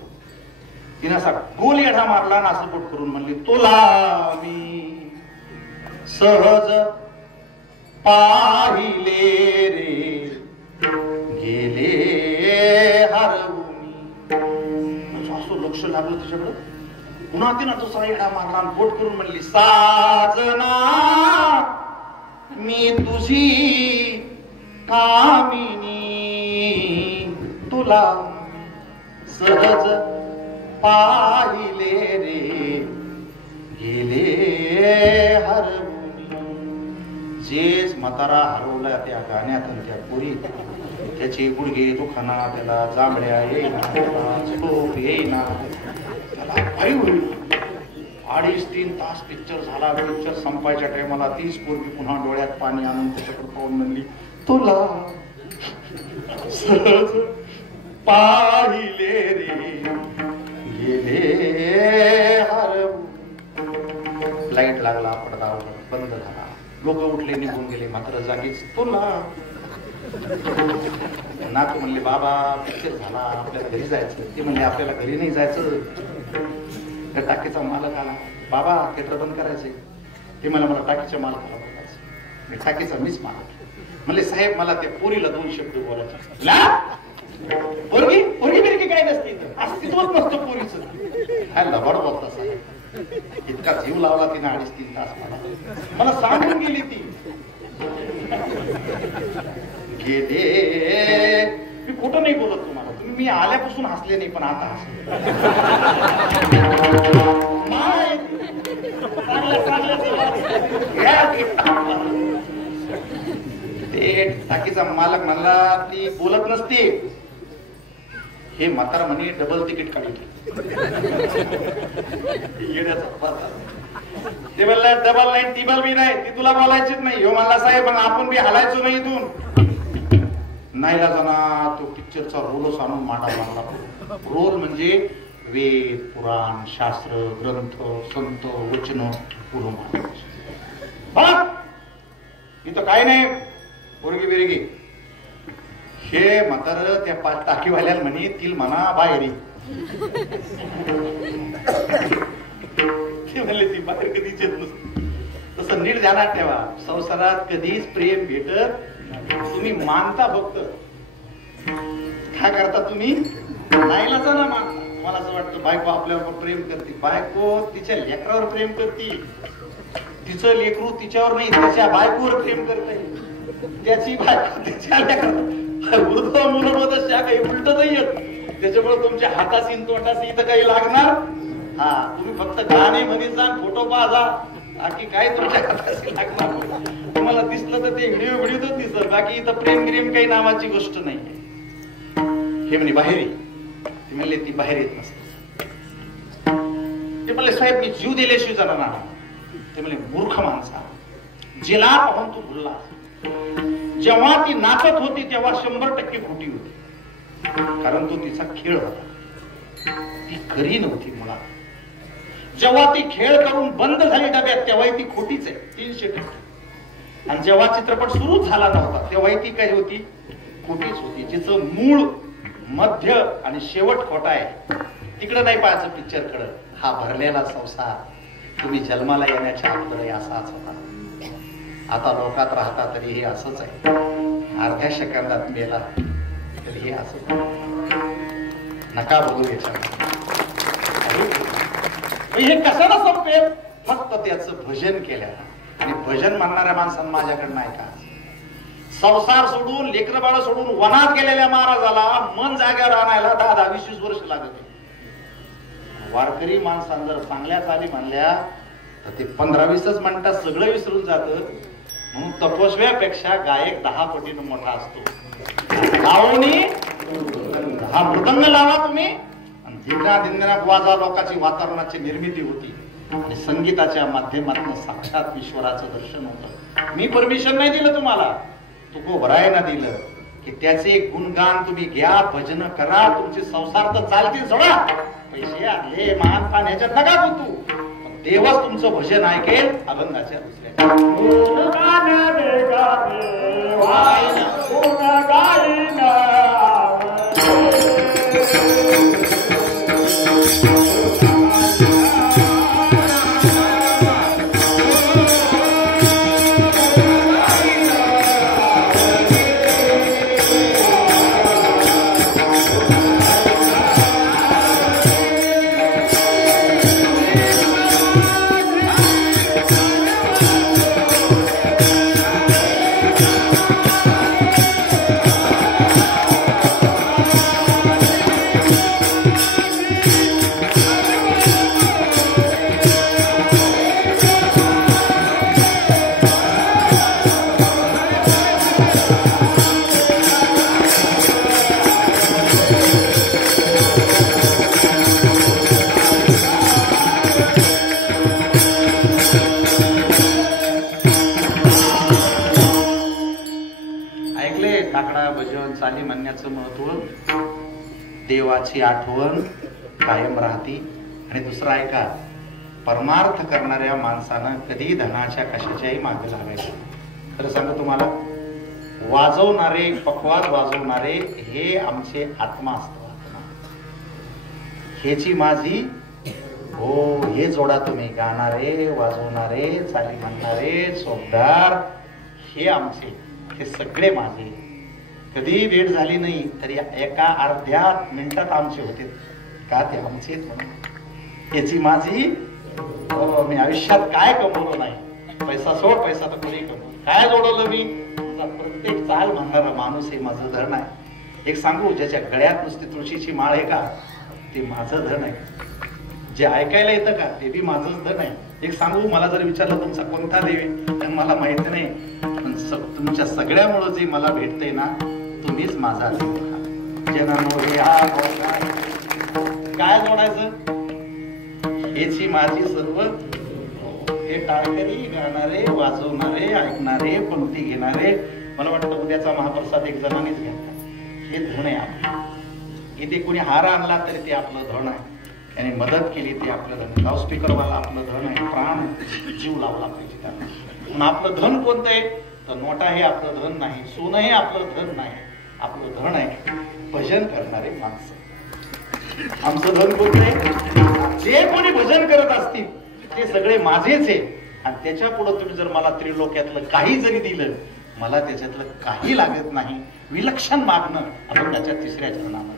तिने असा गोल येढा मारला ना असं पोट करून म्हणली तुला मी सहज पाहिले रे गेले हरवून. असं लक्ष लागलं तिच्याकडं. पुन्हा तिनं दुसरा येढा मारला आणि पोट करून म्हणली साजना मी तुझी कामिनी तुला सहज पाहिले रे गेले हरवून. जेच म्हातारा हरवला त्या गाण्यात आणि त्या पोरी त्याचे गुडघे दुखाना, त्याला जांभड्या येईना, झोप येईना, त्याला काही होईल. 2.5-3 तास पिक्चर झाला. पिक्चर संपायच्या टायमाला तीच पोरगी पुन्हा डोळ्यात पाणी आणून त्याच्याकडे पाहून म्हणली तुला सहज पाहिले रे गेले हरवून. लाईट लागला, पडदा बंद झाला, लोक उठले निघून गेले. मात्र जागीच तुला. नातू म्हणले बाबा पिक्चर झाला, आपल्याला घरी जायचं. ते म्हणले आपल्याला घरी नाही जायचं, त्या टाकीचा मालक आला. बाबा थिएटर बंद करायचे. ते मला टाकीच्या मालकाला बोलायचं. मी टाकीचा मीच मालक. म्हणले साहेब मला त्या पोरीला 2 शब्द बोलायचे. पोरगी पोरगी बिरगी काय नसते, अस्तित्वच नसतं पोरीचं. काय लबाड बोलता साहेब. इतका जीव लावला तिने 2.5-3 तास. मला सांगून गेली ती गेले. मी खोटं नाही बोलत तुम्हाला. तुम्ही मी आल्यापासून हसले नाही, पण आता हसले. ते टाकीचा मालक म्हणला ती बोलत नसते. हे म्हातारा म्हणे डबल तिकीट काढली. ते म्हणलं डबल नाही टिबल बी नाही, ती तुला बोलायचीच नाही. ह्यो म्हणला साहेब पण आपण बी हलायचो नाही इथून. नाही जाना तो पिक्चरचा रोलच आणून मांडा मांडला. रोल म्हणजे वेद पुराण शास्त्र ग्रंथ संत वचन पुढं मांडायचे. इथं काय नाही पोरगी बिरगी. हे म्हातार त्या टाकीवाल्याला म्हणे तील म्हणा बाहेर. ते म्हणले ती बाहेर कधीच येत नसते. तसं नीट ध्यानात ठेवा. संसारात कधीच प्रेम भेटत. तुम्ही मानता फक्त. काय करता तुम्ही? नाहीला जाणा मानता. तुम्हाला असं वाटतं बायको आपल्यावर प्रेम करते. बायको तिच्या लेकरावर प्रेम करते. तिचं लेकरू तिच्यावर नाही, तिच्या बायकोवर प्रेम करते. त्याची बायको तिच्या लेकरावर. वृद्ध मुलं काही उलट नाही येत. त्याच्यामुळे तुमच्या हाताशी तोंडाशी इथं काही लागणार. हा तुम्ही फक्त गाणे म्हणीत जा, फोटो पाहा, बाकी काय तुमच्या हाताशी लागणार. तुम्हाला दिसलं तर ते व्हिडिओ दिसत. बाकी इथं प्रेम ग्रेम काही नावाची गोष्ट नाही. हे म्हणे बाहेर. ती म्हणले ती बाहेर येत नसते. ते म्हणले साहेब मी जीव दिल्याशिवाय जाणार नाही. ते म्हणले मूर्ख माणसा, जिला पाहून तू भुलला. जेव्हा ती नाचत होती तेव्हा 100% खोटी होती. कारण तो तिचा खेळ होता. ती खरी नव्हती मुळात. जेव्हा ती खेळ करून बंद झाली डब्यात तेव्हा ती खोटीच आहे 300%. आणि जेव्हा चित्रपट सुरूच झाला नव्हता तेव्हा ती काय होती? खोटीच होती. जिचं मूळ मध्य आणि शेवट खोटा आहे. तिकडं नाही पाहायचं पिक्चर कडे. हा भरलेला संसार तुम्ही जन्माला येण्याच्या अगोदर असाच होता. आता लोकात राहता तरी हे असंच आहे. अर्ध्या सेकंदात मेला तरी हे असंच. नका बघू याच्या. हे कशाला संपेल? फक्त त्याचं भजन केल्या. आणि भजन म्हणणाऱ्या माणसांना माझ्याकडनं ऐका. संसार सोडून लेकरं बाळ सोडून वनात गेलेल्या महाराजाला मन जाग्यावर आणायला 10-20 वर्ष लागत. वारकरी माणसांना जर चांगल्या चाली म्हणल्या तर ते 15-20 मिनिटात सगळं विसरून जातं. म्हणून तपस्व्यापेक्षा गायक 10 पटीनं मोठा असतो. लावणी हा मृदंग लावा तुम्ही, धिंगाणात वाजा लोकांची वातावरणाची निर्मिती होती आणि संगीताच्या माध्यमातून साक्षात ईश्वराचं दर्शन होतं. मी परमिशन नाही दिलं तुम्हाला, तुकोबरायनं दिलं की त्याचे एक गुणगान तुम्ही घ्या, भजन करा, तुमचे संसार तर चालतील. सोडा पैसे आले मान पान ह्याच्यात नका गुंतू, देवच तुमचं भजन ऐकेल. अभंगाच्या दुसऱ्या चाली म्हणण्याचं महत्व. देवाची आठवण कायम राहती. आणि दुसरा ऐका, परमार्थ करणाऱ्या माणसानं कधी धनाच्या कशाच्याही मागे लागायचं. खरं सांगू तुम्हाला, वाजवणारे पखवाज वाजवणारे हे आमचे आत्मा असतो. आत्मा ह्याची माझी हो हे जोडा तुम्ही, गाणारे वाजवणारे चाली म्हणणारे चोपदार हे आमचे, हे सगळे माझे. कधी वेळ झाली नाही तरी एका अर्ध्या मिनिटात आमचे होते का, ते आमचे म्हणून. याची माझी मी आयुष्यात काय कमवलं नाही, पैसा सोड, पैसा तर कोणी कमवलं, काय जोडवलं मी, प्रत्येक चाल म्हणणारा माणूस हे माझं धन आहे. एक सांगू, ज्याच्या गळ्यात नुसती तुळशीची माळ आहे का, ते माझं धन आहे. जे ऐकायला येतं का, ते बी माझंच धन आहे. एक सांगू, मला जर विचारलं तुमचा कोणता देव आहे, तर मला माहिती नाही, पण तुमच्या सगळ्यामुळं जे मला भेटतंय ना, तुम्हीच माझा देव. काय जोडायचं, हेची माझी सर्व. हे टाळकरी गाणारे वाजवणारे ऐकणारे पंक्ती घेणारे, मला वाटतं उद्याचा महाप्रसाद एक जणांनीच घ्यायचा. हे धन आहे आपलं. इथे कोणी हार आणला तरी ते आपलं धन आहे. त्याने मदत केली ते आपलं धन. लाऊडस्पीकरवाला आपलं धन आहे. प्राण जीव लावला पाहिजे त्यांना. म्हणून आपलं धन कोणतं आहे, तर नोटा हे आपलं धन नाही, सोनं हे आपलं धन नाही. आपलं धन आहे भजन करणारे माणसं. आमचं धन कोणतं आहे, जे कोणी भजन करत असतील ते सगळे माझेच आहे. आणि त्याच्या पुढे तुम्ही जर मला त्रिलोक्यातलं काही जरी दिलं, मला त्याच्यातलं काही लागत नाही. विलक्षण मागणं आपण त्याच्या 3ऱ्या चरणामध्ये.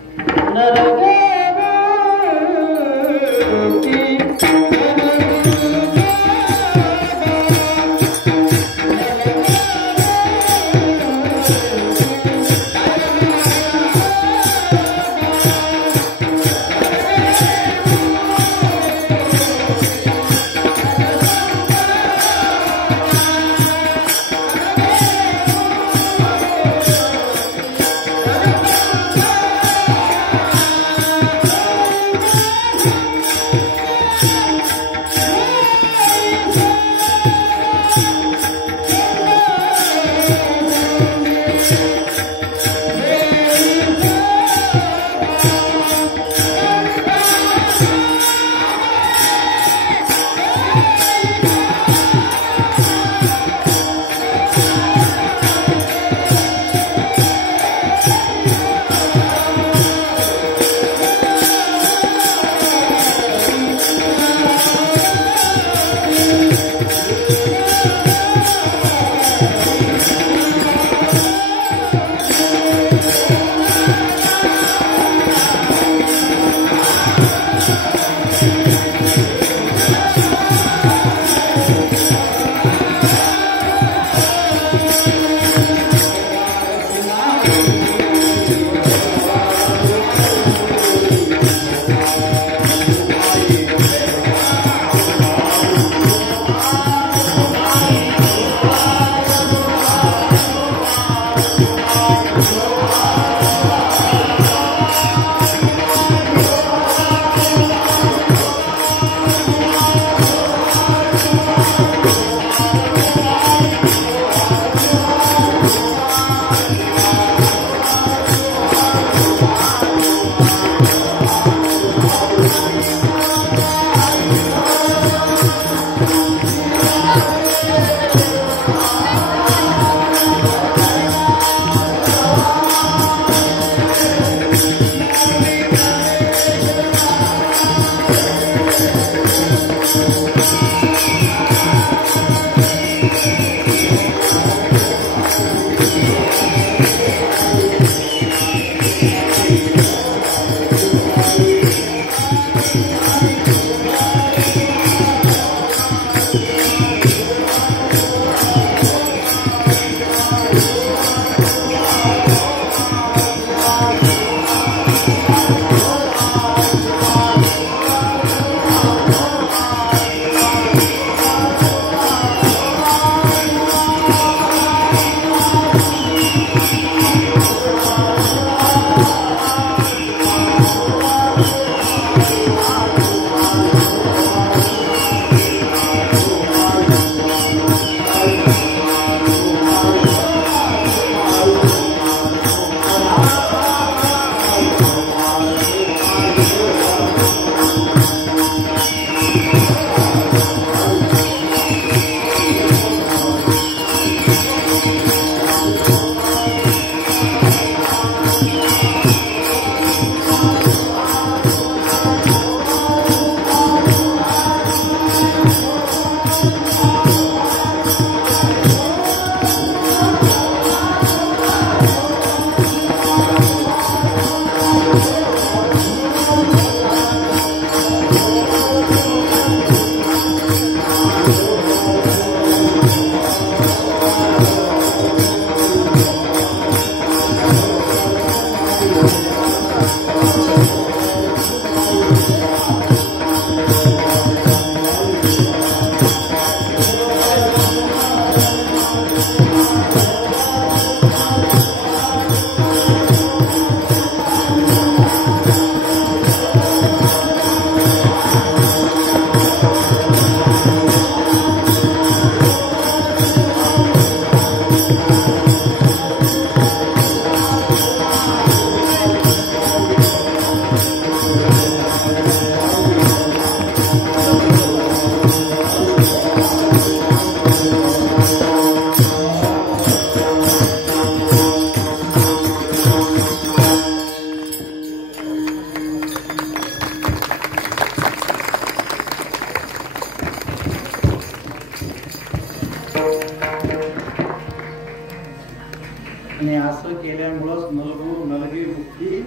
आणि असं केल्यामुळंच नलगुरू नलगी मुक्ती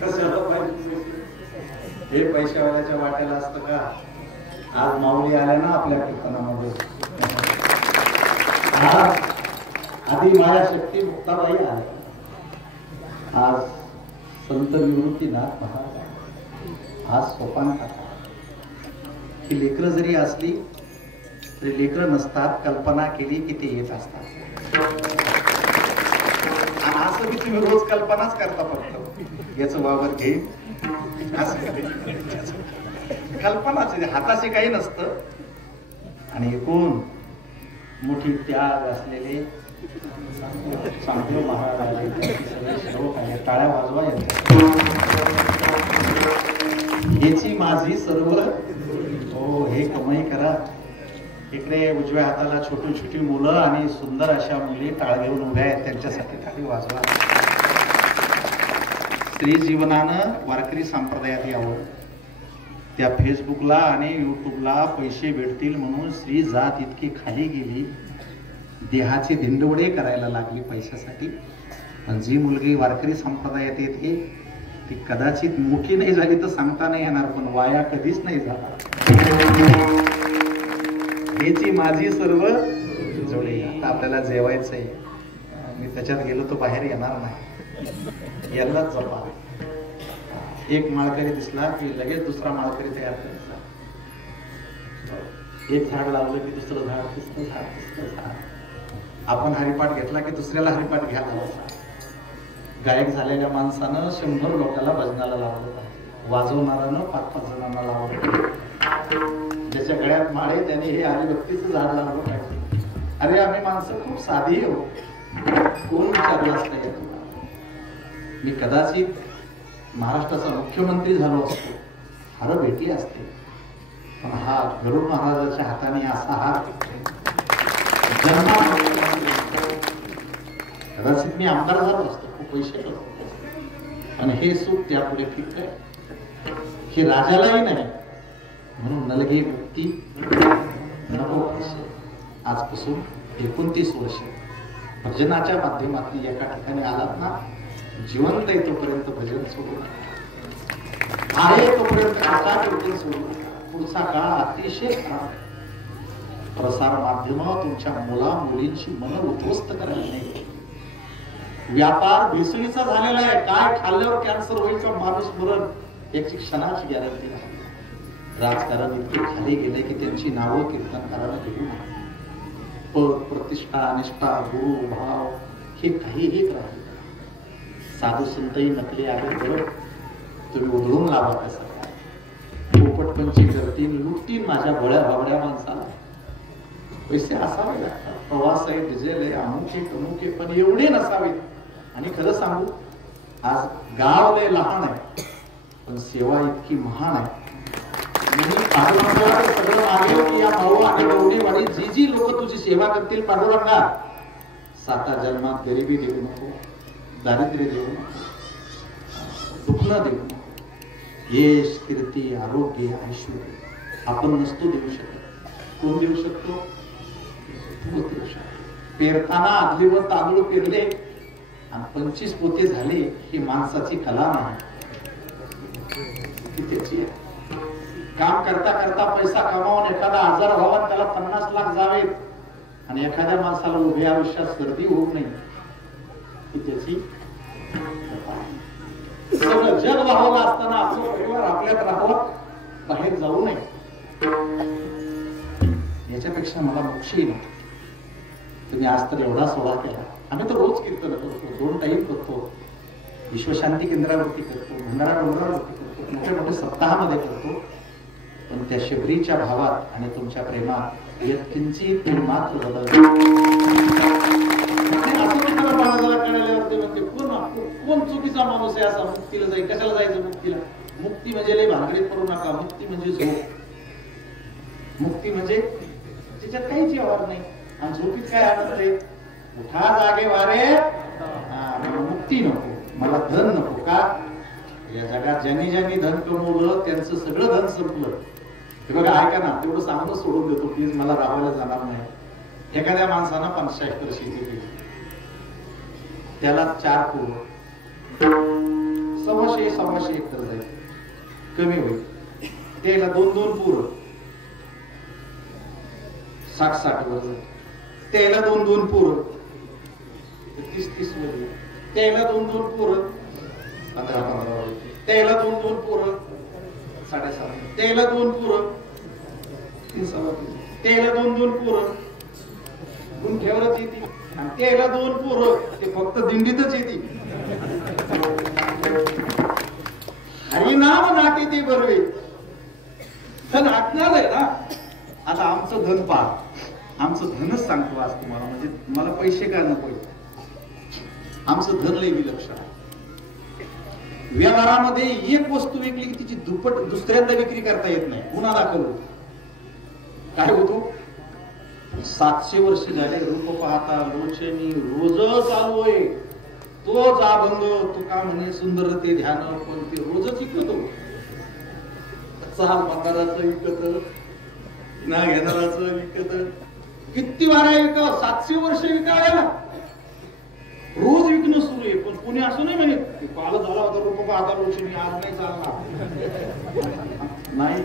कशाला पाहिजे. हे पैशावाल्याच्या वाट्याला असतं का? आज माऊली आल्या ना आपल्या कीर्तनामध्ये. आधी माया शक्ती मुक्ताबाई आल्या. आज संत निवृत्तीनाथ महाराज, आज सोपान काका. ही लेकरं जरी असली तरी लेकरं नसतात, कल्पना केली की ते येत असतात. आणि असं की तुम्ही रोज कल्पनाच करता फक्त याचं वावर घे कल्पनाच, हाताशी काही नसतं. आणि एकूण मोठी त्याग असलेले सांगतो महाराज श्लोक आहे. टाळ्या वाजवा याची माझी सर्व. हो, हे कमाई करा. इकडे उजव्या हाताला छोटी छोटी मुलं आणि सुंदर अशा मुली टाळ घेऊन उभ्या आहेत, त्यांच्यासाठी टाळी वाजवा. स्त्री जीवनानं वारकरी संप्रदायात यावं. त्या फेसबुकला आणि युट्यूबला पैसे भेटतील म्हणून स्त्री जात इतकी खाली गेली, देहाचे धिंडवडे करायला लागली पैशासाठी. पण जी मुलगी वारकरी संप्रदायात येते ती कदाचित मोठी नाही झाली तर सांगता नाही येणार, पण वाया कधीच नाही झाला. याची माझी सर्व जोडी. आता आपल्याला जेवायचंय, मी त्याच्यात गेलो तो बाहेर येणार नाही. यालाच जपा. एक माळकरी दिसला की लगेच दुसरा माळकरी तयार करायचा. एक झाड लावलं की दुसरं झाड, तिसरं झाड, तिसरं झाड. आपण हरिपाठ घेतला की दुसऱ्याला हरिपाठ घ्यायला लावला. गायक झालेल्या माणसानं 100 लोकांना भजनाला लावलं, वाजवणारानं 5-5 जणांना लावलं. ज्याच्या गळ्यात माळे त्याने हे हरिभक्तीचं झाड लावलं पाहिजे. अरे आम्ही माणसं खूप साधी हो, कोण विचारलं असतं या तुला. मी कदाचित महाराष्ट्राचा मुख्यमंत्री झालो असतो, हार भेटली असते, पण हा गरुड महाराजाच्या हाताने असा हार कदाचित मी आमदार झालो असतो, खूप पैसे असतो. आणि हे सुख त्यापुढे ठीक आहे. हे राजालाही नाही. म्हणून नलगे मुक्ती नको पैसे. आजपासून 29 वर्ष भजनाच्या माध्यमातून एका ठिकाणी आलात ना, जिवंत येतोपर्यंत भजन सोडू नका. आहे तोपर्यंत काका कीर्तन सोडू नका. पुढचा काळ अतिशय खराब. प्रसार माध्यम तुमच्या मुला मुलींची मन उद्ध्वस्त करायला नाही. व्यापार भेसळीचा झालेला आहे. काय खाल्ल्यावर कॅन्सर होईल का माणूस मरण याची क्षणाची गॅरंटी नाही. राजकारण इतके खाली गेले की त्यांची नावं कीर्तनकाराला घेऊ नका. पद प्रतिष्ठा निष्ठा गुरु भाव हे काहीही राहील. साधू संतही नकली आहे बरं. तुम्ही उधळून लावा कसं पोपटपंची करतील लुटतील माझ्या भोळ्या भाबड्या माणसाला. पैसे असावे लागतात. प्रवास आहे डिझेल आहे अमुक आहे पण एवढे नसावे. आणि खरं सांगू आज गाव लय लहान आहे पण सेवा इतकी महान आहे. सगळं मागेल की या भाऊ आणि गौरीवाडी जी जी लोक तुझी सेवा करतील पांडुरंगा 7 जन्मात गरिबी देऊ नको, दारिद्र्य देऊ नको, दुखणं देऊ नको. यश कीर्ती आरोग्य ऐश्वर्य आपण नसतो देऊ शकत. कोण देऊ शकतो? तू देऊ शकतो. पेरताना आदलीवर तांदूळ पेरले आणि 25 पोते झाले ही माणसाची कला नाही. त्याची काम करता करता पैसा कमावून एखादा आजार व्हावा त्याला 50 लाख जावेत आणि एखाद्या माणसाला उभ्या आयुष्यात सर्दी होऊ नये ही त्याची सगळं जग वाहवलं असताना आपलं परिवार आपल्यात राहावं बाहेर जाऊ नये. याच्यापेक्षा मला मोक्षही नाही. तुम्ही आज तर एवढा सोहळा केला. आम्ही तर रोज कीर्तन करतो 2 टाइम करतो. विश्वशांती केंद्रावरती करतो, भंडारा डोंगरावरती करतो, मोठ्या मोठ्या सप्ताहामध्ये करतो. पण त्या शबरीच्या भावात आणि तुमच्या प्रेमात यत्किंचित मात्र बदल कोण चुकीचा माणूस आहे असा मुक्तीला जाईल. कशाला जायचं मुक्तीला? मुक्ती म्हणजे लय भानगडीत पडू नका. मुक्ती म्हणजे झोप. मुक्ती म्हणजे त्याच्यात काहीच व्यवहार नाही. आणि झोपीत काय आनंद आहे? उठा जागे वारे. मुक्ती नको मला धन नको. का? या जगात ज्यांनी ज्यांनी धन कमवलं त्यांचं सगळं धन संपलं. हे बघा ऐका ना तेवढं सांगून सोडून देतो प्लीज मला राहायला जाणार नाही. एखाद्या माणसानं 65 एकर शेती केली त्याला 4 पूर्व 100 एकर जाईल कमी होईल. त्याला 2 पूर्व 60 वर जाईल. त्याला 2 पूर्व 30 वर येईल. त्याला 2 पूर्व 15 वर. त्याला 2 पूर्व 7.5. त्याला 2 पूर्व 3.25. त्याला 2 पूर्व गुंठ्यावरच येते. आणि त्याला 2 पूर्व ते फक्त दिंडीतच येते. हरिनाम नाते ते बरवे धन आटणार आहे ना. आता आमचं धन पहा. आमचं धनच सांगतो आज तुम्हाला. म्हणजे मला पैसे काय नको. आमचं धन लय विलक्षण आहे. व्यवहारामध्ये एक वस्तू विकली की तिची दुप्पट दुसऱ्यांदा विक्री करता येत नाही. गुन्हा दाखल होतो. काय होतो? 700 वर्ष झाले रूप पाहता लोचनी रोज चालू आहे. तोच अभंग तुका म्हणे सुंदर ते ध्यान पण ते रोजच विकतो. चाल बाजाराचं विकत ना घेणाराचं विकत. किती वारा विकाव? 700 वर्ष विकायला रोज विकणं सुरू आहे. पण कोणी असं नाही म्हणे काल झाला होता रूप पाहता लोचनी आज नाही चालणार. नाही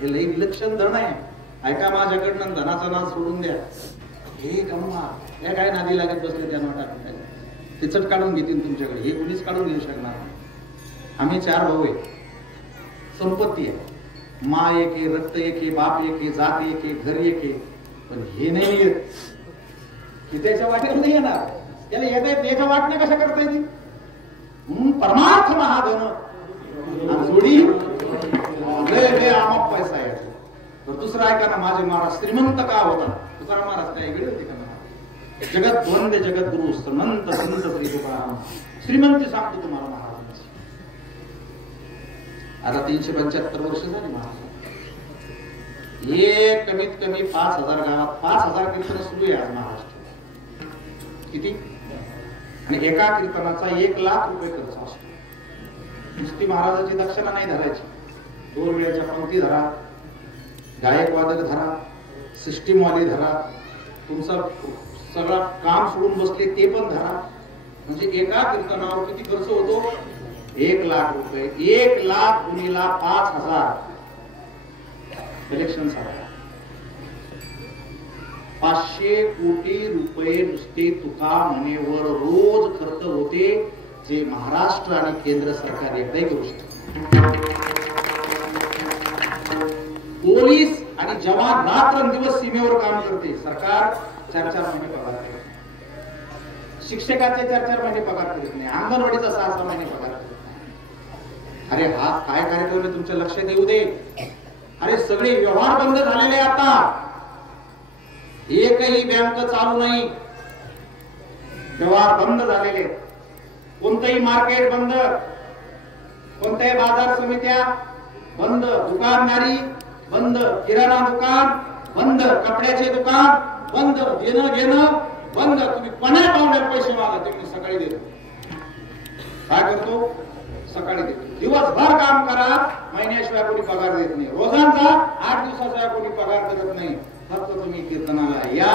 हे लई विलक्षण धन आहे. ऐका माझ्याकडनं धनाचा नाद सोडून द्या. हे कमवा या काय नादी लागत बसले त्यांना टाकून ते चट काढून घेतील तुमच्याकडे. हे कोणीच काढून घेऊ शकणार. आम्ही 4 भाऊ आहे. संपत्ती आहे. मा एक आहे, रक्त एक आहे, बाप एक आहे, जात एक आहे, घर एक आहे. पण हे नाही येत. हे त्याच्या वाटेवर नाही येणार. त्याला येता येत याच्या वाटण्या कशा करता येतील? म्हणून परमार्थ महाधन जोडी लय आमक पैसा आहे. तर दुसरा ऐका ना माझे महाराज श्रीमंत का होता? तुकाराम महाराज काय वेगळे होते का? जगत वंदे जगत गुरु श्रीमंत संत श्री तुकाराम. श्रीमंती सांगतो तुम्हाला महाराजांची. आता 375 वर्ष झाली महाराज. हे कमीत कमी 5000 गावात 5000 कीर्तन सुरू आहे आज महाराष्ट्र. किती? आणि एका कीर्तनाचा 1 लाख रुपये खर्च असतो. नुसती महाराजाची दक्षिणा नाही धरायची. 2 वेळेच्या पंक्ती धरा, गायक वादक धरा, सिस्टीम वाले धरा, तुमचं सगळं काम सोडून बसले ते पण धरा. म्हणजे एका कीर्तनावर किती खर्च होतो? 1,00,000 रुपये, 1,00,000 गुणिला 5,000 कलेक्शन झालं. 500 कोटी रुपये नुसते तुका म्हणेवर रोज खर्च होते, जे महाराष्ट्र आणि केंद्र सरकार एकदाही करू शकते. पोलीस आणि जवान रात्रंदिवस सीमेवर काम करते, सरकार 4-4 महिने पगार करते. शिक्षकाचे 4-4 महिने पगार करीत नाही, अंगणवाडीचा 6-6 महिने पगार करत नाही. अरे हा काय कार्यक्रम आहे तुमच्या लक्षात येऊ दे. अरे सगळे व्यवहार बंद झालेले, आता एकही बँक चालू नाही, व्यवहार बंद झालेले. कोणतंही मार्केट बंद, कोणत्याही बाजार समित्या बंद, दुकानदारी बंद, किराणा दुकान बंद, कपड्याचे दुकान बंद, देणं घेणं बंद. तुम्ही कोण्या पाहुण्यात पैसे मागा, तुम्ही सकाळी देतो. काय करतो? सकाळी देतो. दिवसभर काम करा, महिन्याशिवाय कोणी पगार देत नाही. रोजांचा 8 दिवसाचा कोणी पगार करत नाही. फक्त तुम्ही कीर्तनाला या,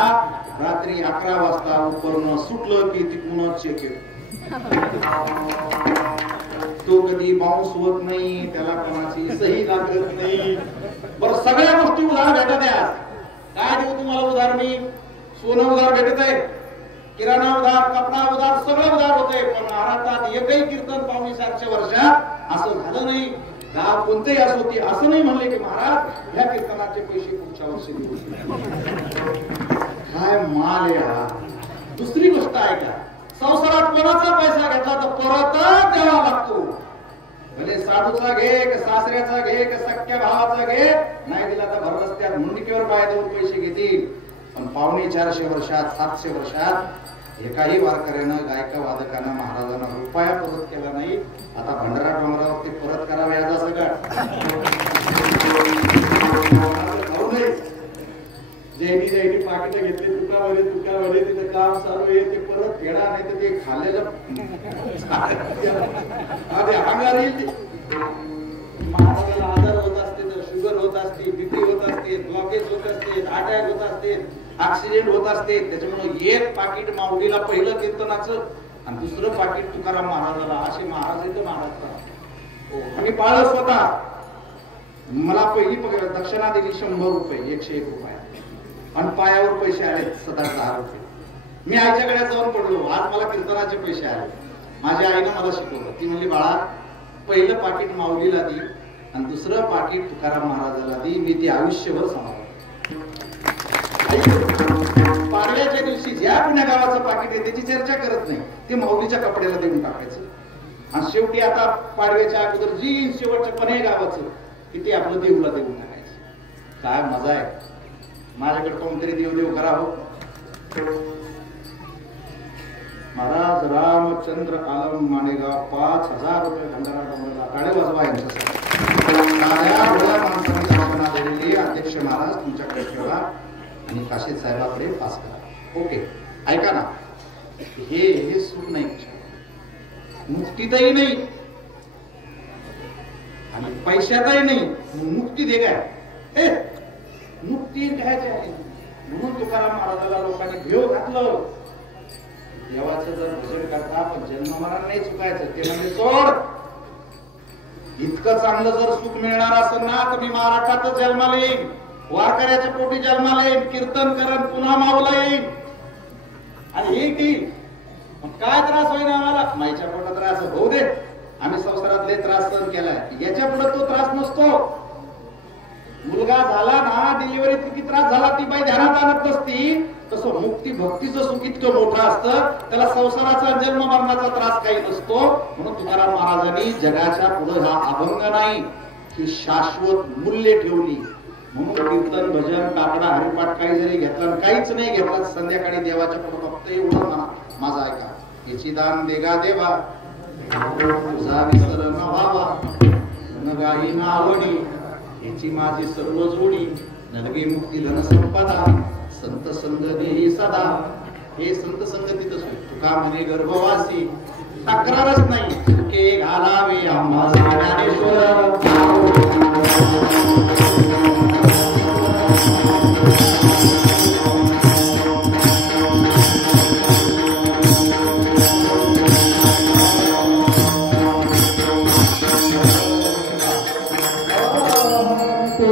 रात्री 11 वाजता उपरनं सुटलं की तिकडूनच चेक येतो. तो कधी बाउन्स होत नाही, त्याला कोणाची सही लागत नाही. बरं सगळ्या गोष्टी उधार भेटत आहे. काय देऊ तुम्हाला उधार? मी सोनं उधार भेटत आहे, किराणा उधार, कपडा उधार, सगळं उधार होतंय. पण महाराष्ट्रात एकही कीर्तन 450 वर्षात असं झालं नाही. गाव कोणतेही असो, ती असं नाही म्हणले की महाराज ह्या कीर्तनाचे पैसे पुढच्या वर्षी देऊ. काय माल आहे हा. दुसरी गोष्ट आहे का, संसारात कोणाचा पैसा घेतला तर परत द्यावा लागतो. भले साधूचा घे, सासऱ्याचा घे, सख्या भावाचा घे, नाही दिला तर भर रस्त्यात मुंडकीवर पाय देऊन पैसे घेतील. पण 450 वर्षात, 700 वर्षात एकाही वारकऱ्यानं, गायका वादकांना महाराजांना रुपया परत केला नाही. आता भंडारा डोंगरावर ते परत करावे याचा सगळं जैनी पाकिट घेतले, तुकावले तिथे काम चालू आहे, ते परत फेडा, नाही तर ते खाल्लेलं अंगार येईल. महाराजाला आजार होत असते, तर शुगर होत असते, बीपी होत असते, ब्लॉकेज होत असते, अटॅक होत असते, ऍक्सिडेंट होत असते. त्याच्यामुळे एक पाकिट माऊलीला पहिलं कीर्तनाचं आणि दुसरं पाकिट तुकाराम महाराजाला, असे महाराज येतं महाराष्ट्रात. आणि पाळस होता. मला पहिली दक्षिणा दिली 100 रुपये, 101 रुपये, आणि पायावर पैसे आले 17-10 रुपये. मी आईच्या गळ्यात जाऊन पडलो. आज मला कीर्तनाचे पैसे आले. माझ्या आईनं मला शिकवलं. ती म्हणली, बाळा पहिलं पाकिट माऊलीला दी आणि दुसरं पाकिट तुकाराम महाराजाला दी. मी ती आयुष्यभर सांभाळतो. पाडव्याच्या दिवशी ज्या पुण्या गावाचं पाकिट आहे त्याची चर्चा करत नाही, ते माऊलीच्या कपड्याला देऊन टाकायचं. आणि शेवटी आता पाडव्याच्या अगोदर जी शेवटच्या पणे गावाचं की ते आपलं देऊला देऊन टाकायचं. काय मजा आहे. माझ्याकडे कोणतरी देव करावं. महाराज रामचंद्र आलम माणेगाव 5,000 रुपये भंडारा डोंगराला. टाळे वाजवा यांच्यासाठी. अध्यक्ष महाराज तुमच्याकडे ठेवा आणि काशीद साहेबाकडे पास करा. ओके, ऐका ना, हे सूट नाही, मुक्तीतही नाही आणि पैशातही नाही. मुक्ती दे काय, मुक्ती घ्यायची आहे. म्हणून तुकाराम महाराजाला लोकांनी भेव घातलं. देवाचं जर भजन करता पण जन्ममरण नाही चुकायचं. ते म्हणजे सोड, इतकं चांगलं जर सुख मिळणार असेल ना तर मी महाराष्ट्रातच जन्माला येईन, वारकऱ्याच्या पोटी जन्माला येईन, कीर्तन करण, पुन्हा माऊला येईन आणि हे येईल. काय त्रास होईल आम्हाला? माईच्या पोटात त्रास होऊ दे, आम्ही संसारातले त्रास सहन केलाय. याच्या पुढे तो त्रास नसतो. मुलगा झाला ना, डिलिव्हरीत किती त्रास झाला ती बाई ध्यानात आणत नसती. तसं मुक्ती भक्तीचं सुख इतकं मोठं असतं, त्याला संसाराचा जन्म मरणाचा त्रास काही नसतो. म्हणून तुकाराम महाराजांनी जगाच्या पुढे हा अभंग नाही, ही शाश्वत मूल्य ठेवली. म्हणून कीर्तन, भजन, काकडा, हरिपाठ काही जरी घेतला, काहीच नाही घेतला, संध्याकाळी देवाच्या पुढे फक्त एवढं म्हणा, माझा ऐका, याची दान देगा देवा, तुझा विसर न व्हावा, न गाई ना आवडी, याची माझी सर्व जोडी, नलगी मुक्ती धन संपदा, संत संग देही सदा. हे संत संगतीतच होईल. तुका म्हणे गर्भवासी, तक्रारच नाही, सुखे घालावे आम्हा ज्ञानेश्वर. आज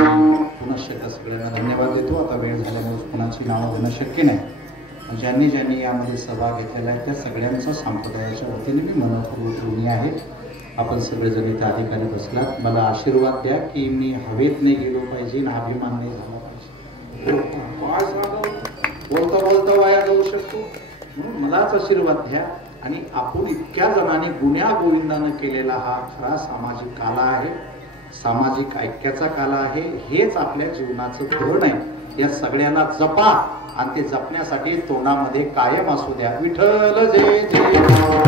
मी पुनश्च त्या सगळ्यांना धन्यवाद देतो. आता वेळ झाल्यामुळे कुणाची नावं घेणं शक्य नाही. ज्यांनी ज्यांनी यामध्ये सहभाग घेतलेला आहे त्या सगळ्यांचा संप्रदायाच्या वतीने मी मनपूर्वक ऋणी आहे. आपण सगळेजण त्या ठिकाणी बसलात. मला आशीर्वाद द्या की मी हवेत नाही गेलो पाहिजे ना अभिमान नाही झाला पाहिजे. बोलता बोलता वाया जाऊ शकतो म्हणून मलाच आशीर्वाद द्या. आणि आपण इतक्या जणांनी गुण्या गोविंदानं केलेला हा खरा सामाजिक काला आहे, सामाजिक ऐक्याचा काला आहे. हेच आपल्या जीवनाचं धोरण आहे. या सगळ्याला जपा आणि ते जपण्यासाठी तोंडामध्ये कायम असू द्या विठ्ठल जय जय.